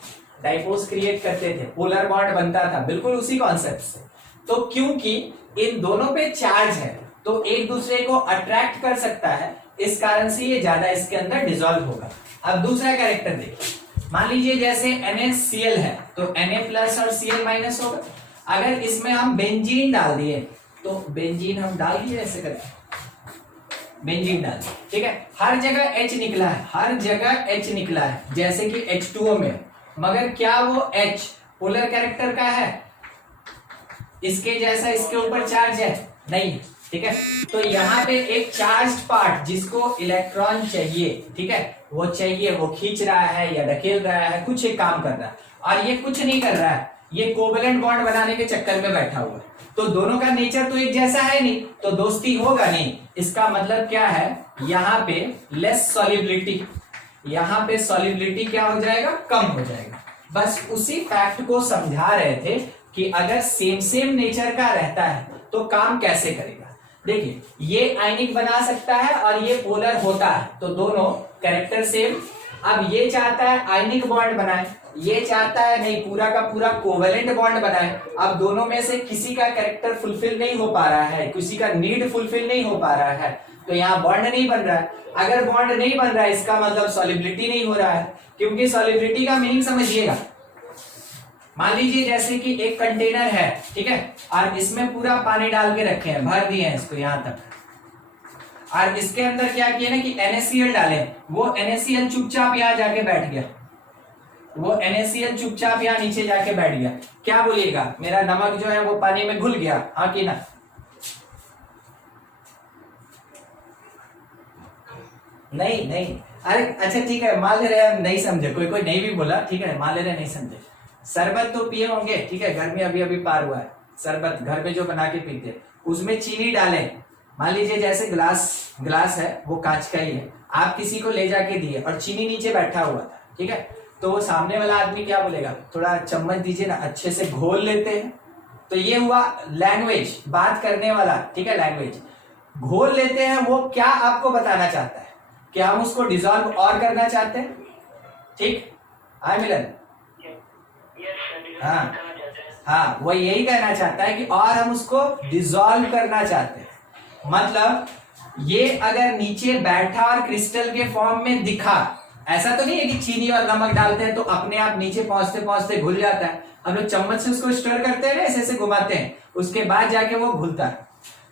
डाइपोल्स क्रिएट करते थे, पोलर बॉन्ड बनता था, बिल्कुल उसी कॉन्सेप्ट से। तो क्योंकि इन दोनों पे चार्ज है तो एक दूसरे को अट्रैक्ट कर सकता है, इस कारण से ये ज्यादा इसके अंदर डिसॉल्व होगा। अब दूसरा कैरेक्टर देखिए, मान लीजिए जैसे NaCl है तो Na+ और Cl- होगा। अगर इसमें हम बेंजीन डाल दिए तो बेंजीन हम डाल दिए, ऐसे करके बेंजीन डाल दिए, ठीक है। हर जगह H निकला है, हर जगह H निकला है, जैसे कि H2O में, मगर क्या वो H पोलर कैरेक्टर का है, इसके जैसा इसके ऊपर चार्ज है नहीं, ठीक है। तो यहाँ पे एक चार्ज पार्ट जिसको इलेक्ट्रॉन चाहिए, ठीक है, वो चाहिए, वो खींच रहा है या ढकेल रहा है, कुछ एक काम कर रहा है, और ये कुछ नहीं कर रहा है, ये कोवेलेंट बॉन्ड बनाने के चक्कर में बैठा हुआ है। तो दोनों का नेचर तो एक जैसा है नहीं, तो दोस्ती होगा नहीं। इसका मतलब क्या है, यहाँ पे लेस सॉल्युबिलिटी, यहाँ पे सॉल्युबिलिटी क्या हो जाएगा, कम हो जाएगा। बस उसी फैक्ट को समझा रहे थे कि अगर सेम सेम नेचर का रहता है तो काम कैसे करेगा। देखिए ये आयनिक बना सकता है और ये पोलर होता है, तो दोनों कैरेक्टर सेम। अब ये चाहता है आयनिक बॉन्ड बनाए, ये चाहता है नहीं पूरा का पूरा कोवेलेंट बॉन्ड बनाए। अब दोनों में से किसी का कैरेक्टर फुलफिल नहीं हो पा रहा है, किसी का नीड फुलफिल नहीं हो पा रहा है, तो यहाँ बॉन्ड नहीं बन रहा है। अगर बॉन्ड नहीं बन रहा है इसका मतलब सॉल्युबिलिटी नहीं हो रहा है, क्योंकि सॉल्युबिलिटी का मीनिंग समझिएगा। मान लीजिए जैसे कि एक कंटेनर है, ठीक है, और इसमें पूरा पानी डाल के रखे हैं, भर दिए हैं इसको यहाँ तक, और इसके अंदर क्या किया ना कि NaCl डाले, वो NaCl चुपचाप यहाँ जाके बैठ गया, वो NaCl चुपचाप यहाँ नीचे जाके बैठ गया। क्या बोलिएगा, मेरा नमक जो है वो पानी में घुल गया, हाँ कि ना? नहीं नहीं, अरे अच्छा ठीक है, मान ले रहे हैं नहीं समझे, कोई कोई नहीं भी बोला, ठीक है, मान ले रहे नहीं समझे। शरबत तो पिए होंगे, ठीक है, घर में अभी अभी पार हुआ है, शरबत घर पे जो बना के पीते, उसमें चीनी डालें। मान लीजिए जैसे ग्लास है वो कांच का ही है, आप किसी को ले जाके दिए और चीनी नीचे बैठा हुआ था, ठीक है, तो वो सामने वाला आदमी क्या बोलेगा, थोड़ा चम्मच दीजिए ना, अच्छे से घोल लेते हैं। तो ये हुआ लैंग्वेज, बात करने वाला, ठीक है, लैंग्वेज घोल लेते हैं। वो क्या आपको बताना चाहता है, क्या हम उसको डिसॉल्व और करना चाहते हैं, ठीक है मिलन? हाँ हाँ, वो यही कहना चाहता है कि और हम उसको डिसॉल्व करना चाहते हैं। मतलब ये अगर नीचे बैठा और क्रिस्टल के फॉर्म में दिखा, ऐसा तो नहीं है कि चीनी और नमक डालते हैं तो अपने आप नीचे पहुंचते पहुंचते घुल जाता है, हम लोग चम्मच से उसको स्टर करते हैं ना, ऐसे ऐसे घुमाते हैं, उसके बाद जाके वो घुलता है।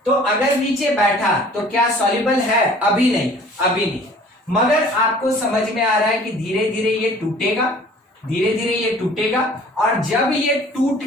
तो अगर नीचे बैठा तो क्या सॉल्युबल है? अभी नहीं, अभी नहीं, मगर आपको समझ में आ रहा है कि धीरे धीरे ये टूटेगा, धीरे धीरे ये टूटेगा, और जब ये टूट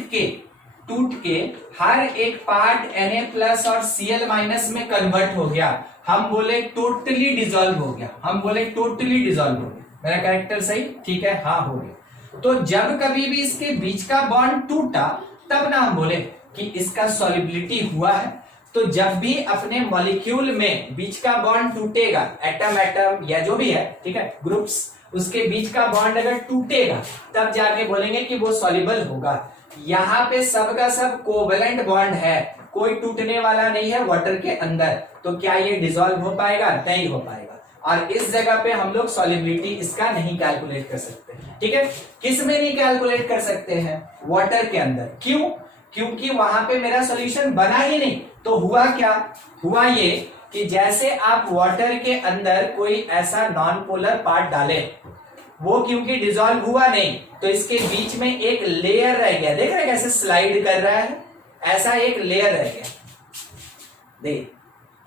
के हर एक पार्ट Na+ और Cl- में कन्वर्ट हो गया, हम बोले टोटली डिसॉल्व हो गया, हम बोले टोटली डिसॉल्व हो गया। मेरा कैरेक्टर सही? ठीक है, हाँ हो गया। तो जब कभी भी इसके बीच का बॉन्ड टूटा तब ना हम बोले कि इसका सॉल्युबिलिटी हुआ है। तो जब भी अपने मॉलिक्यूल में बीच का बॉन्ड टूटेगा, एटम एटम या जो भी है, ठीक है, ग्रुप्स, उसके बीच का बॉन्ड अगर टूटेगा तब जाके बोलेंगे कि वो सॉल्युबल होगा। यहाँ पे सबका सब कोवेलेंट बॉन्ड है, कोई टूटने वाला नहीं है वाटर के अंदर, तो क्या ये डिसॉल्व हो पाएगा? नहीं हो पाएगा। और इस जगह पे हम लोग सॉल्युबिलिटी इसका नहीं कैलकुलेट कर सकते, ठीक है। किस में नहीं कैलकुलेट कर सकते हैं? वाटर के अंदर। क्यों? क्योंकि वहां पे मेरा सॉल्यूशन बना ही नहीं। तो हुआ क्या? हुआ ये कि जैसे आप वाटर के अंदर कोई ऐसा नॉन पोलर पार्ट डाले, वो क्योंकि डिसॉल्व हुआ नहीं तो इसके बीच में एक लेयर रह गया, देख रहे हैं कैसे स्लाइड कर रहा है, ऐसा एक लेयर रह गया, देख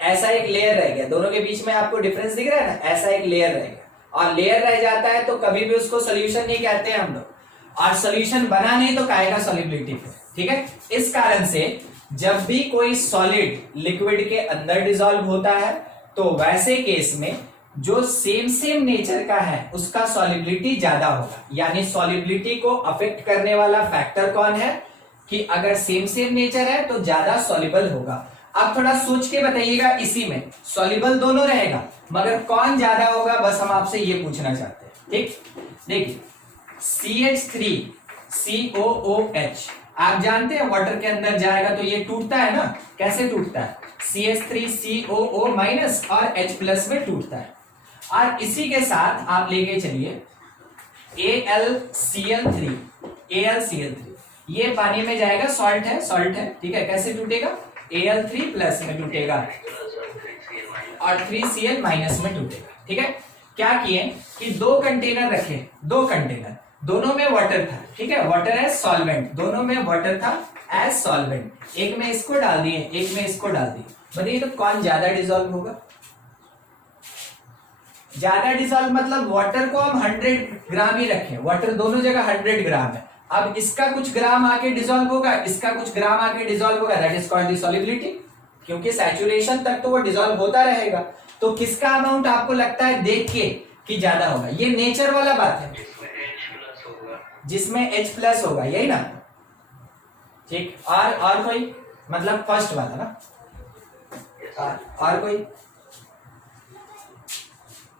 ऐसा एक लेयर रह गया, दोनों के बीच में आपको डिफरेंस दिख रहा है ना, ऐसा एक लेयर रह गया। और लेयर रह जाता है तो कभी भी उसको सोल्यूशन नहीं कहते हैं हम लोग, और सोल्यूशन बना नहीं तो काहेगा सॉल्युबिलिटी, ठीक है। इस कारण से जब भी कोई सॉलिड लिक्विड के अंदर डिसॉल्व होता है तो वैसे केस में जो सेम नेचर का है उसका सॉल्युबिलिटी ज्यादा होगा। यानी सॉल्युबिलिटी को अफेक्ट करने वाला फैक्टर कौन है? कि अगर सेम नेचर है तो ज्यादा सॉल्युबल होगा। अब थोड़ा सोच के बताइएगा, इसी में सॉल्युबल दोनों रहेगा मगर कौन ज्यादा होगा, बस हम आपसे ये पूछना चाहते हैं, ठीक। देखिए CH3COOH आप जानते हैं वाटर के अंदर जाएगा तो ये टूटता है ना, कैसे टूटता है? CH3COO- और H+ में टूटता है। और इसी के साथ आप लेके चलिए AlCl3 ये पानी में जाएगा, सॉल्ट है, ठीक है, कैसे टूटेगा? Al3+ में टूटेगा और 3Cl- में टूटेगा, ठीक है। क्या किए कि दो कंटेनर रखे, दो कंटेनर, दोनों में वाटर था, ठीक है, वाटर एज सॉल्वेंट, दोनों में वाटर था एज सॉल्वेंट। एक में इसको डाल दिए, एक में इसको डाल दिए, बताइए तो कौन ज्यादा डिसॉल्व होगा? ज्यादा डिसॉल्व मतलब वाटर को हम 100 ग्राम ही रखें, वाटर दोनों जगह 100 ग्राम है। अब इसका कुछ ग्राम आके डिसॉल्व होगा, इसका कुछ ग्राम आके डिसॉल्व होगा, that is called the solubility, क्योंकि सैचुरेशन तक तो वो डिसॉल्व होता रहेगा। तो किसका अमाउंट आपको लगता है देख के कि ज्यादा होगा? ये नेचर वाला बात है, जिसमें H+ होगा, यही ना, ठीक। और कोई मतलब फर्स्ट वाला ना, और कोई?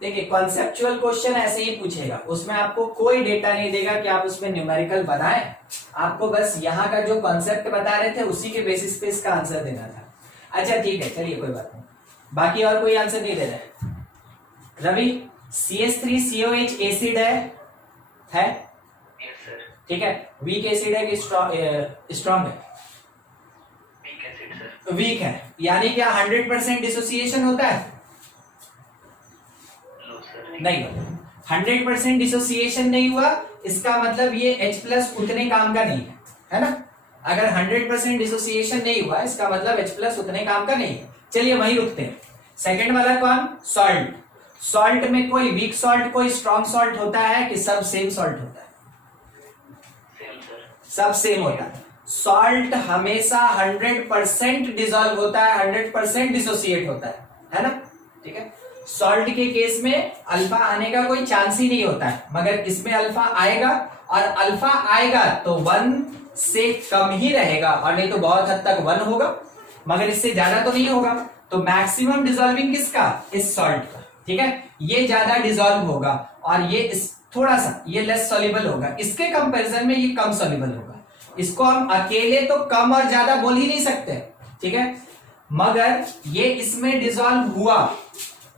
देखिए कॉन्सेप्चुअल क्वेश्चन ऐसे ही पूछेगा, उसमें आपको कोई डेटा नहीं देगा कि आप उसमें न्यूमेरिकल बनाएं, आपको बस यहाँ का जो कॉन्सेप्ट बता रहे थे उसी के बेसिस पे इसका आंसर देना था। अच्छा ठीक है, चलिए कोई बात नहीं, बाकी और कोई आंसर नहीं दे रहा है। रवि CH3COH एसिड है? ठीक है, वीक एसिड है कि स्ट्रॉन्ग है? वीक है, यानी क्या 100% डिसोसिएशन होता है? नहीं होता। 100% डिसोसिएशन नहीं हुआ इसका मतलब ये H+ उतने काम का नहीं है ना। अगर 100% डिसोसिएशन नहीं हुआ इसका मतलब H+ उतने काम का नहीं है। चलिए वहीं रुकते हैं। सेकंड वाला कौन? सॉल्ट। सॉल्ट में कोई वीक सॉल्ट कोई स्ट्रॉन्ग सॉल्ट होता है कि सब सेम सॉल्ट होता है? सब सेम होता है। सॉल्ट हमेशा 100% डिसॉल्व होता है, 100% डिसोसिएट होता है ना, ठीक है। सॉल्ट के केस में अल्फा आने का कोई चांस ही नहीं होता है, मगर इसमें अल्फा आएगा, और अल्फा आएगा तो 1 से कम ही रहेगा, और नहीं तो बहुत हद तक 1 होगा, मगर इससे ज्यादा तो नहीं होगा। तो मैक्सिमम डिसॉल्विंग किसका? इस सॉल्ट का, ठीक है। ये ज्यादा डिसॉल्व होगा और ये थोड़ा सा ये लेस सॉल्युबल होगा, इसके कंपैरिजन में ये कम सॉल्युबल होगा। इसको हम अकेले तो कम और ज्यादा बोल ही नहीं सकते, ठीक है। मगर ये इसमें डिसॉल्व हुआ,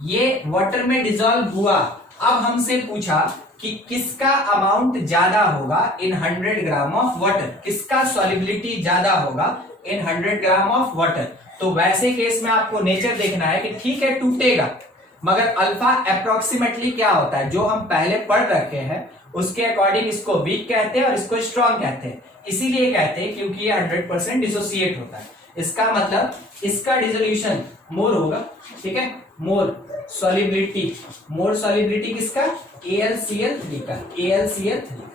ये वाटर में डिसॉल्व हुआ। अब हमसे पूछा कि किसका अमाउंट ज्यादा होगा इन 100 ग्राम ऑफ वाटर, किसका सॉल्युबिलिटी ज्यादा होगा इन 100 ग्राम ऑफ वाटर। तो वैसे केस में आपको नेचर देखना है कि ठीक है टूटेगा, मगर अल्फा अप्रोक्सीमेटली क्या होता है, जो हम पहले पढ़ रखे हैं उसके अकॉर्डिंग इसको वीक कहते हैं और इसको स्ट्रॉन्ग कहते हैं। इसीलिए कहते हैं क्योंकि ये 100% डिसोसिएट होता है। इसका मतलब इसका डिसोल्यूशन मोर होगा, ठीक है, मोर सॉलिबिलिटी किसका, AlCl3 का, AlCl3 का।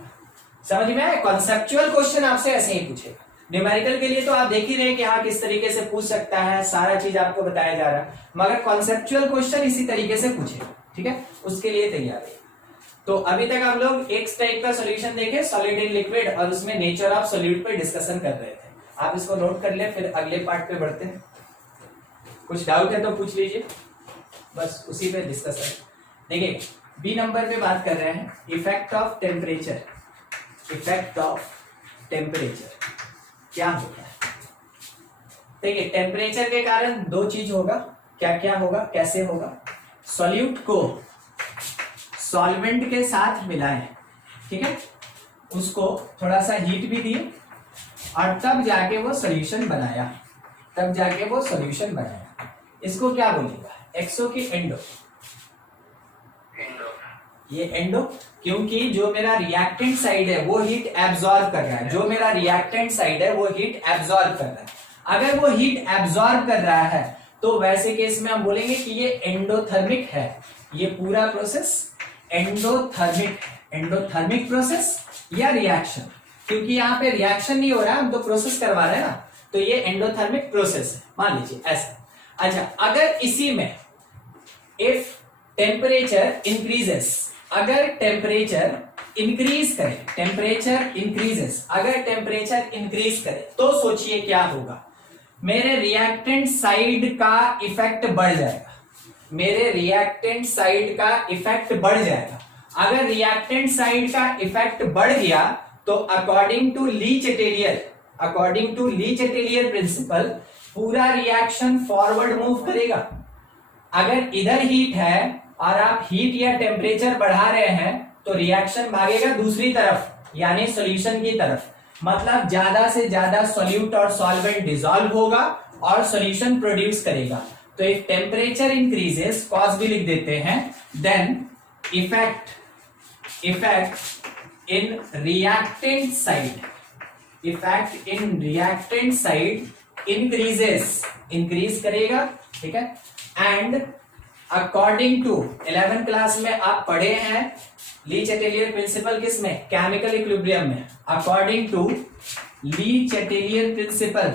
समझ में आया? कॉन्सेप्चुअल क्वेश्चन आपसे ऐसे ही पूछेगा। न्यूमेरिकल के लिए तो आप देख ही रहे हैं कि हाँ किस तरीके से पूछ सकता है, सारा चीज आपको बताया जा रहा है, मगर कॉन्सेप्चुअल क्वेश्चन इसी तरीके से पूछेगा, ठीक है, उसके लिए तैयार है। तो अभी तक हम लोग एक टाइप का सॉल्यूशन देखे, सॉलिड इन लिक्विड, और उसमें नेचर ऑफ सॉल्यूट पे डिस्कशन कर रहे थे। आप इसको नोट कर ले, फिर अगले पार्ट पे बढ़ते हैं। कुछ डाउट है तो पूछ लीजिए, बस उसी पे डिस्कशन। देखिए बी नंबर पे बात कर रहे हैं, effect of temperature. Effect of temperature क्या होता है? देखिए टेम्परेचर के कारण दो चीज होगा, क्या क्या होगा, कैसे होगा। सॉल्यूट को सॉल्वेंट के साथ मिलाएं, ठीक है, उसको थोड़ा सा हीट भी दिए और तब जाके वो सॉल्यूशन बनाया, इसको क्या बोलेगा, एक्सो की एंडो। ये एंडो, क्योंकि जो मेरा रिएक्टेंट साइड है वो हीट एब्जॉर्ब कर रहा है, अगर वो हीट एब्जॉर्ब कर रहा है तो वैसे केस में हम बोलेंगे कि ये एंडोथर्मिक है। ये पूरा प्रोसेस एंडोथर्मिक प्रोसेस या रिएक्शन, क्योंकि यहाँ पे रिएक्शन नहीं हो रहा है, हम तो प्रोसेस करवा रहे हैं ना, तो ये एंडोथर्मिक प्रोसेस है, मान लीजिए ऐसा। अच्छा, अगर इसी में इफ टेम्परेचर इंक्रीजेस, अगर टेम्परेचर इंक्रीज करे तो सोचिए क्या होगा, मेरे रिएक्टेंट साइड का इफेक्ट बढ़ जाएगा, अगर रिएक्टेंट साइड का इफेक्ट बढ़ गया तो according to Le Chatelier principal पूरा रिएक्शन फॉरवर्ड मूव करेगा। अगर इधर हीट है और आप हीट या टेम्परेचर बढ़ा रहे हैं तो रिएक्शन भागेगा दूसरी तरफ, यानी सॉल्यूशन की तरफ, मतलब ज्यादा से ज्यादा सॉल्यूट और सॉल्वेंट डिसॉल्व होगा और सॉल्यूशन प्रोड्यूस करेगा। तो इफ टेम्परेचर इंक्रीजेस, कॉज भी लिख देते हैं, then effect in reactant side increase करेगा, ठीक है। And according to 11th class में आप पढ़े हैं ली चैटेलियर प्रिंसिपल, किसमें, केमिकल इक्विलिब्रियम में, according to Le Chatelier principle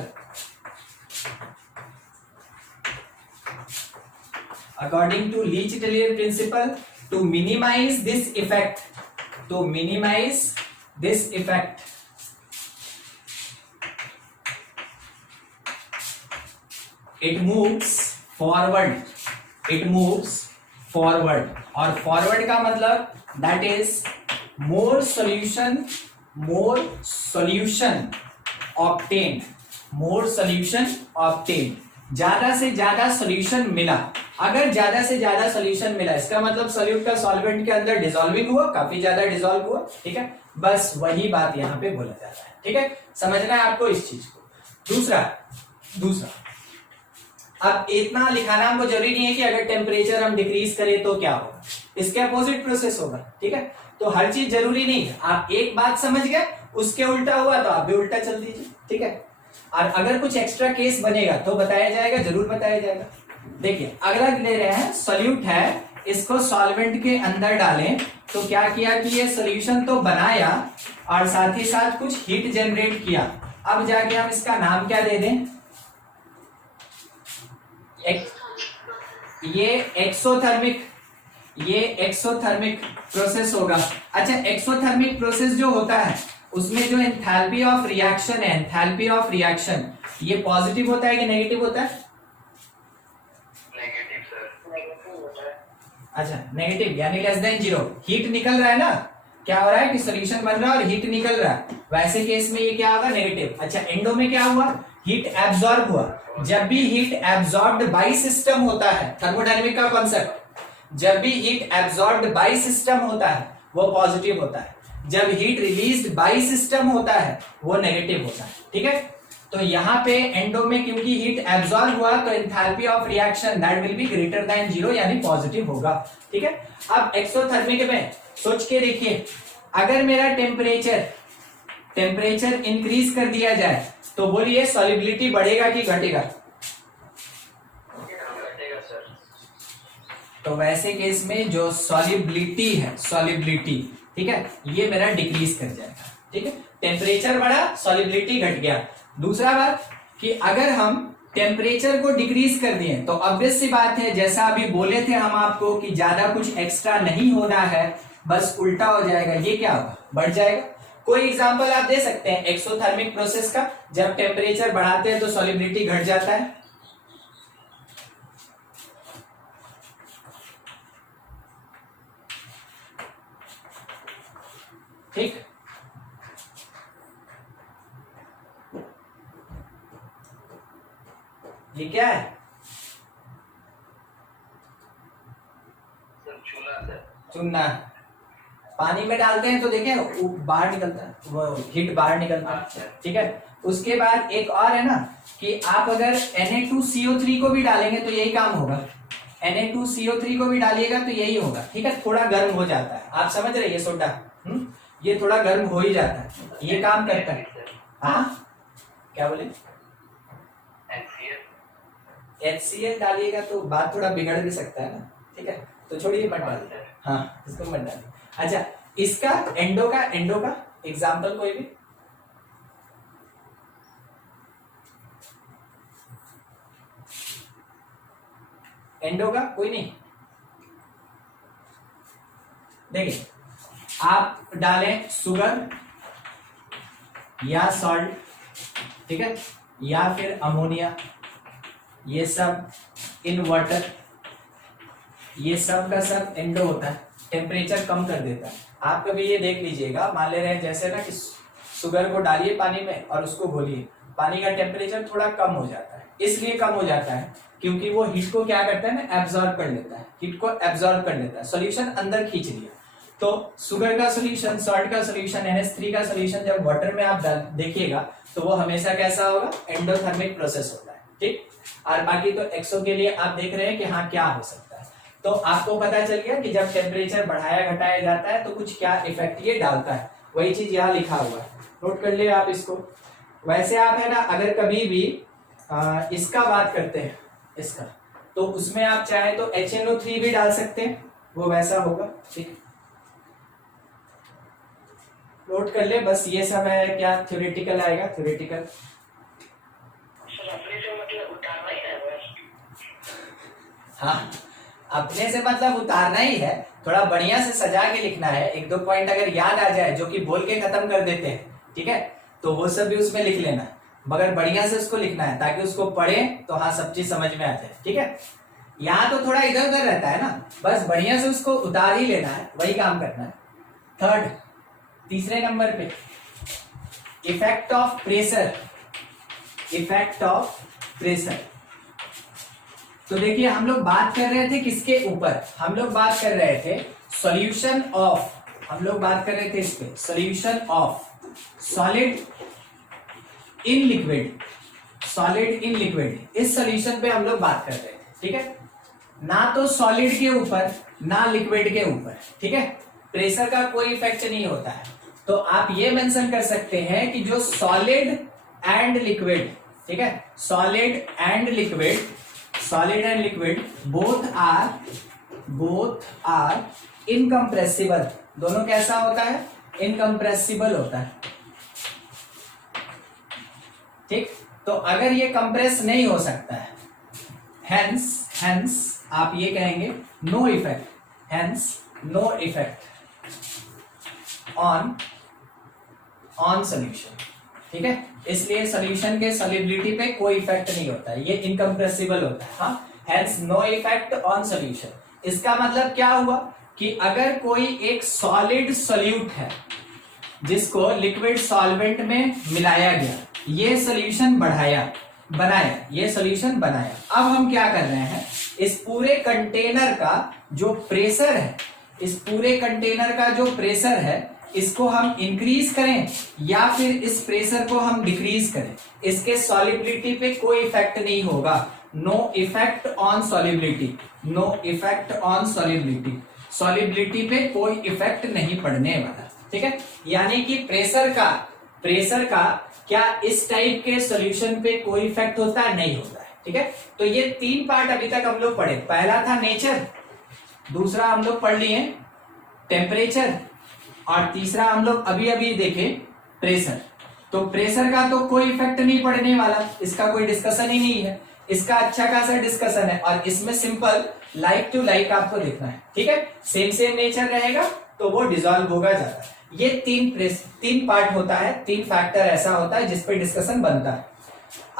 to minimize this effect, it moves forward, और forward का मतलब that is more solution obtained, ज्यादा से ज्यादा सॉल्यूशन मिला। अगर ज्यादा से ज्यादा सॉल्यूशन मिला इसका मतलब सॉल्यूट का सॉल्वेंट के अंदर डिसॉल्विंग हुआ, काफी ज्यादा डिसॉल्व हुआ, ठीक है, बस वही बात यहाँ पे बोला जा रहा है, ठीक है, समझना है आपको इस चीज को। दूसरा अब इतना लिखाना हमको जरूरी नहीं है कि अगर टेम्परेचर हम डिक्रीज करें तो क्या होगा, इसके अपोजिट प्रोसेस होगा, ठीक है, तो हर चीज जरूरी नहीं है। आप एक बात समझ गए, उसके उल्टा हुआ तो आप भी उल्टा चल दीजिए, ठीक है। और अगर कुछ एक्स्ट्रा केस बनेगा तो बताया जाएगा, जरूर बताया जाएगा। देखिए अगला ले रहे हैं, सॉल्यूट है, इसको सॉल्वेंट के अंदर डालें, तो क्या किया कि ये सॉल्यूशन तो बनाया और साथ ही साथ कुछ हीट जनरेट किया। अब जाके हम इसका नाम क्या दे दें, ये एक्सोथर्मिक प्रोसेस होगा। अच्छा, एक्सोथर्मिक प्रोसेस जो होता है उसमें जो एंथैल्पी ऑफ रिएक्शन ये पॉजिटिव होता है कि नेगेटिव होता है? Negative sir. अच्छा नेगेटिव, यानी लेस देन 0। हीट निकल रहा है ना, क्या हो रहा है कि सॉल्यूशन बन रहा है और हीट निकल रहा है, वैसे केस में ये क्या होगा, नेगेटिव। अच्छा, एंडो में क्या हुआ, हीट एब्जॉर्ब हुआ। जब भी हीट एब्जॉर्ब्ड बाय सिस्टम होता है, थर्मोडायनेमिक का कॉन्सेप्ट, जब भी हीट एब्जॉर्ब्ड बाय सिस्टम होता है वो पॉजिटिव होता है, जब हीट रिलीज्ड बाय सिस्टम होता है वो नेगेटिव होता है, ठीक है। तो यहाँ पे एंडो में क्योंकि हीट एब्जॉर्ब हुआ तो enthalpy of reaction that will be greater than 0 यानी पॉजिटिव होगा। ठीक है, अब एक्सोथर्मिक में सोच के देखिए, अगर मेरा टेम्परेचर इंक्रीज कर दिया जाए तो बोलिए सॉलिबिलिटी बढ़ेगा कि घटेगा? घटेगा सर। तो वैसे केस में जो सॉलिबिलिटी है, सॉलिबिलिटी, ठीक है, ये मेरा डिक्रीज कर जाएगा। ठीक है, टेम्परेचर बढ़ा, सॉलिबिलिटी घट गया। दूसरा बात कि अगर हम टेम्परेचर को डिक्रीज कर दिए तो ऑब्वियस सी बात है, जैसा अभी बोले थे हम आपको कि ज्यादा कुछ एक्स्ट्रा नहीं होना है, बस उल्टा हो जाएगा। ये क्या होगा? बढ़ जाएगा। कोई एग्जांपल आप दे सकते हैं एक्सोथर्मिक प्रोसेस का? जब टेम्परेचर बढ़ाते हैं तो सॉलिबिलिटी घट जाता है। ठीक, ये क्या है? सर चूना सर। चूना। पानी में डालते हैं तो देखें वो बाहर निकलता है, वो हीट बाहर निकलता है। ठीक है, उसके बाद एक और है ना कि आप अगर Na2CO3 को भी डालेंगे तो यही काम होगा। Na2CO3 को भी डालिएगा तो यही होगा। ठीक है, थोड़ा गर्म हो जाता है, आप समझ रहे हैं? ये सोडा ये थोड़ा गर्म हो ही जाता है, ये काम करता है। हाँ, क्या बोले? HCl डालिएगा तो बात थोड़ा बिगड़ भी सकता है ना। ठीक है, तो छोड़िए, मत डालिए। हाँ, इसको मत डालिए। अच्छा, इसका एंडो का एग्जाम्पल कोई भी? एंडो का कोई नहीं? देखिए, आप डालें शुगर या सॉल्ट, ठीक है, या फिर अमोनिया, ये सब इन वाटर, ये सब का सब एंडो होता है, टेम्परेचर कम कर देता है। आप कभी ये देख लीजिएगा, मान ले रहे हैं जैसे ना कि शुगर को डालिए पानी में और उसको घोलिए, पानी का टेम्परेचर थोड़ा कम हो जाता है। इसलिए कम हो जाता है क्योंकि वो हीट को क्या करता है ना, एब्जॉर्ब कर लेता है, हीट को एब्जॉर्ब कर लेता है, सॉल्यूशन अंदर खींच लिया। तो शुगर का सॉल्यूशन, सॉल्ट का सॉल्यूशन, NH3 का सॉल्यूशन जब वाटर में आप देखिएगा तो वो हमेशा कैसा होगा? एंडोथर्मिक प्रोसेस होता है। ठीक, और बाकी तो एक्सो के लिए आप देख रहे हैं कि हाँ क्या हो सकता है। तो आपको पता चल गया कि जब टेम्परेचर बढ़ाया घटाया जाता है तो कुछ क्या इफेक्ट ये डालता है, वही चीज यहाँ लिखा हुआ है, नोट कर लिए आप इसको। वैसे आप है ना, अगर कभी भी इसका बात करते हैं, इसका, तो उसमें आप चाहे तो HNO3 भी डाल सकते हैं, वो वैसा होगा। ठीक, नोट कर ले, बस ये सब है क्या, थ्योरेटिकल आएगा, थ्योरेटिकल। हाँ, अपने से मतलब उतारना ही है, थोड़ा बढ़िया से सजा के लिखना है। एक दो पॉइंट अगर याद आ जाए जो कि बोल के खत्म कर देते हैं, ठीक है, तो वो सब भी उसमें लिख लेना, मगर बढ़िया से उसको लिखना है ताकि उसको पढ़े तो हाँ सब चीज समझ में आ जाए। ठीक है, यहाँ तो थोड़ा इधर उधर रहता है ना, बस बढ़िया से उसको उतार ही लेना है, वही काम करना है। थर्ड, तीसरे नंबर पे effect of pressure, effect of pressure. तो देखिए, हम लोग बात कर रहे थे किसके ऊपर? हम लोग बात कर रहे थे सॉल्यूशन ऑफ, हम लोग बात कर रहे थे इस पे, solution of solid in liquid, solid in liquid, इस सॉल्यूशन पे हम लोग बात कर रहे थे। ठीक है, ना तो सॉलिड के ऊपर ना लिक्विड के ऊपर। ठीक है, प्रेशर का कोई इफेक्ट नहीं होता है। तो आप ये मेंशन कर सकते हैं कि जो सॉलिड एंड लिक्विड, ठीक है, solid and liquid, solid and liquid both are incompressible. दोनों कैसा होता है? इनकम्प्रेसिबल होता है। ठीक, तो अगर ये कंप्रेस नहीं हो सकता है, हेंस आप ये कहेंगे no effect, hence no effect on solution. ठीक है, इसलिए सॉल्यूशन के सॉलिबिलिटी पे कोई इफेक्ट नहीं होता है, ये इनकम्प्रेसिबल होता है। हाँ, hence no effect on solution. इसका मतलब क्या हुआ कि अगर कोई एक सॉलिड सॉल्यूट है जिसको लिक्विड सॉल्वेंट में मिलाया गया, ये सॉल्यूशन बनाया, ये सॉल्यूशन बनाया। अब हम क्या कर रहे हैं, इस पूरे कंटेनर का जो प्रेशर है, इस पूरे कंटेनर का जो प्रेशर है, इसको हम इंक्रीज करें या फिर इस प्रेशर को हम डिक्रीज करें, इसके सॉलिबिलिटी पे कोई इफेक्ट नहीं होगा। No effect on solubility, no effect on solubility, solubility पे कोई इफेक्ट नहीं पड़ने वाला। ठीक है, यानी कि प्रेशर का क्या इस टाइप के सॉल्यूशन पे कोई इफेक्ट होता है? नहीं होता है। ठीक है, तो ये 3 पार्ट अभी तक हम लोग पढ़े। पहला था नेचर, दूसरा हम लोग पढ़ लिए टेम्परेचर, और तीसरा हम लोग अभी अभी देखे प्रेशर। तो प्रेशर का तो कोई इफेक्ट नहीं पड़ने वाला, इसका कोई डिस्कशन ही नहीं है। इसका अच्छा खासा डिस्कशन है, और इसमें सिंपल लाइक टू लाइक आपको देखना है। ठीक है, सेम नेचर रहेगा तो वो डिसॉल्व होगा जाता है। ये 3 पार्ट होता है, 3 फैक्टर ऐसा होता है जिस पे डिस्कशन बनता है।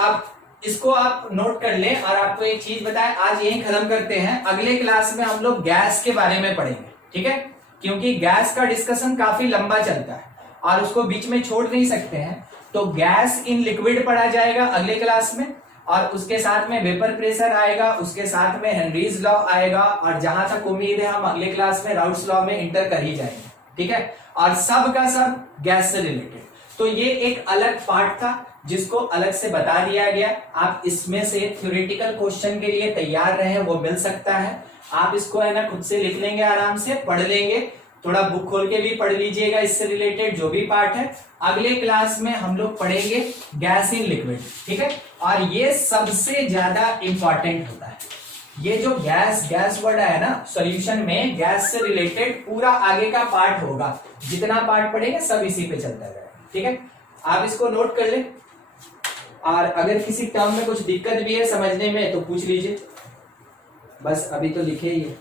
अब इसको आप नोट कर लें, और आपको एक चीज बताएं, आज यही खत्म करते हैं। अगले क्लास में हम लोग गैस के बारे में पढ़ेंगे। ठीक है, क्योंकि गैस का डिस्कशन काफी लंबा चलता है और उसको बीच में छोड़ नहीं सकते हैं। तो गैस इन लिक्विड पढ़ा जाएगा अगले क्लास में, और उसके साथ में वेपर प्रेशर आएगा, उसके साथ में हेनरीज लॉ आएगा, और जहां तक उम्मीद है हम अगले क्लास में राउट्स लॉ में इंटर कर ही जाएंगे। ठीक है, और सब का सब गैस से रिलेटेड। तो ये एक अलग पार्ट था जिसको अलग से बता दिया गया। आप इसमें से थ्योरेटिकल क्वेश्चन के लिए तैयार रहे, वो मिल सकता है। आप इसको है ना खुद से लिख लेंगे, आराम से पढ़ लेंगे, थोड़ा बुक खोल के भी पढ़ लीजिएगा इससे रिलेटेड जो भी पार्ट है। अगले क्लास में हम लोग पढ़ेंगे गैस इन लिक्विड। ठीक है, और ये सबसे ज्यादा इंपॉर्टेंट होता है। ये जो गैस वर्ड है ना सॉल्यूशन में, गैस से रिलेटेड पूरा आगे का पार्ट होगा। जितना पार्ट पढ़ेंगे सब इसी पे चलता रहेगा। ठीक है, आप इसको नोट कर लें, और अगर किसी टर्म में कुछ दिक्कत भी है समझने में तो पूछ लीजिए। बस अभी तो लिखे ही है।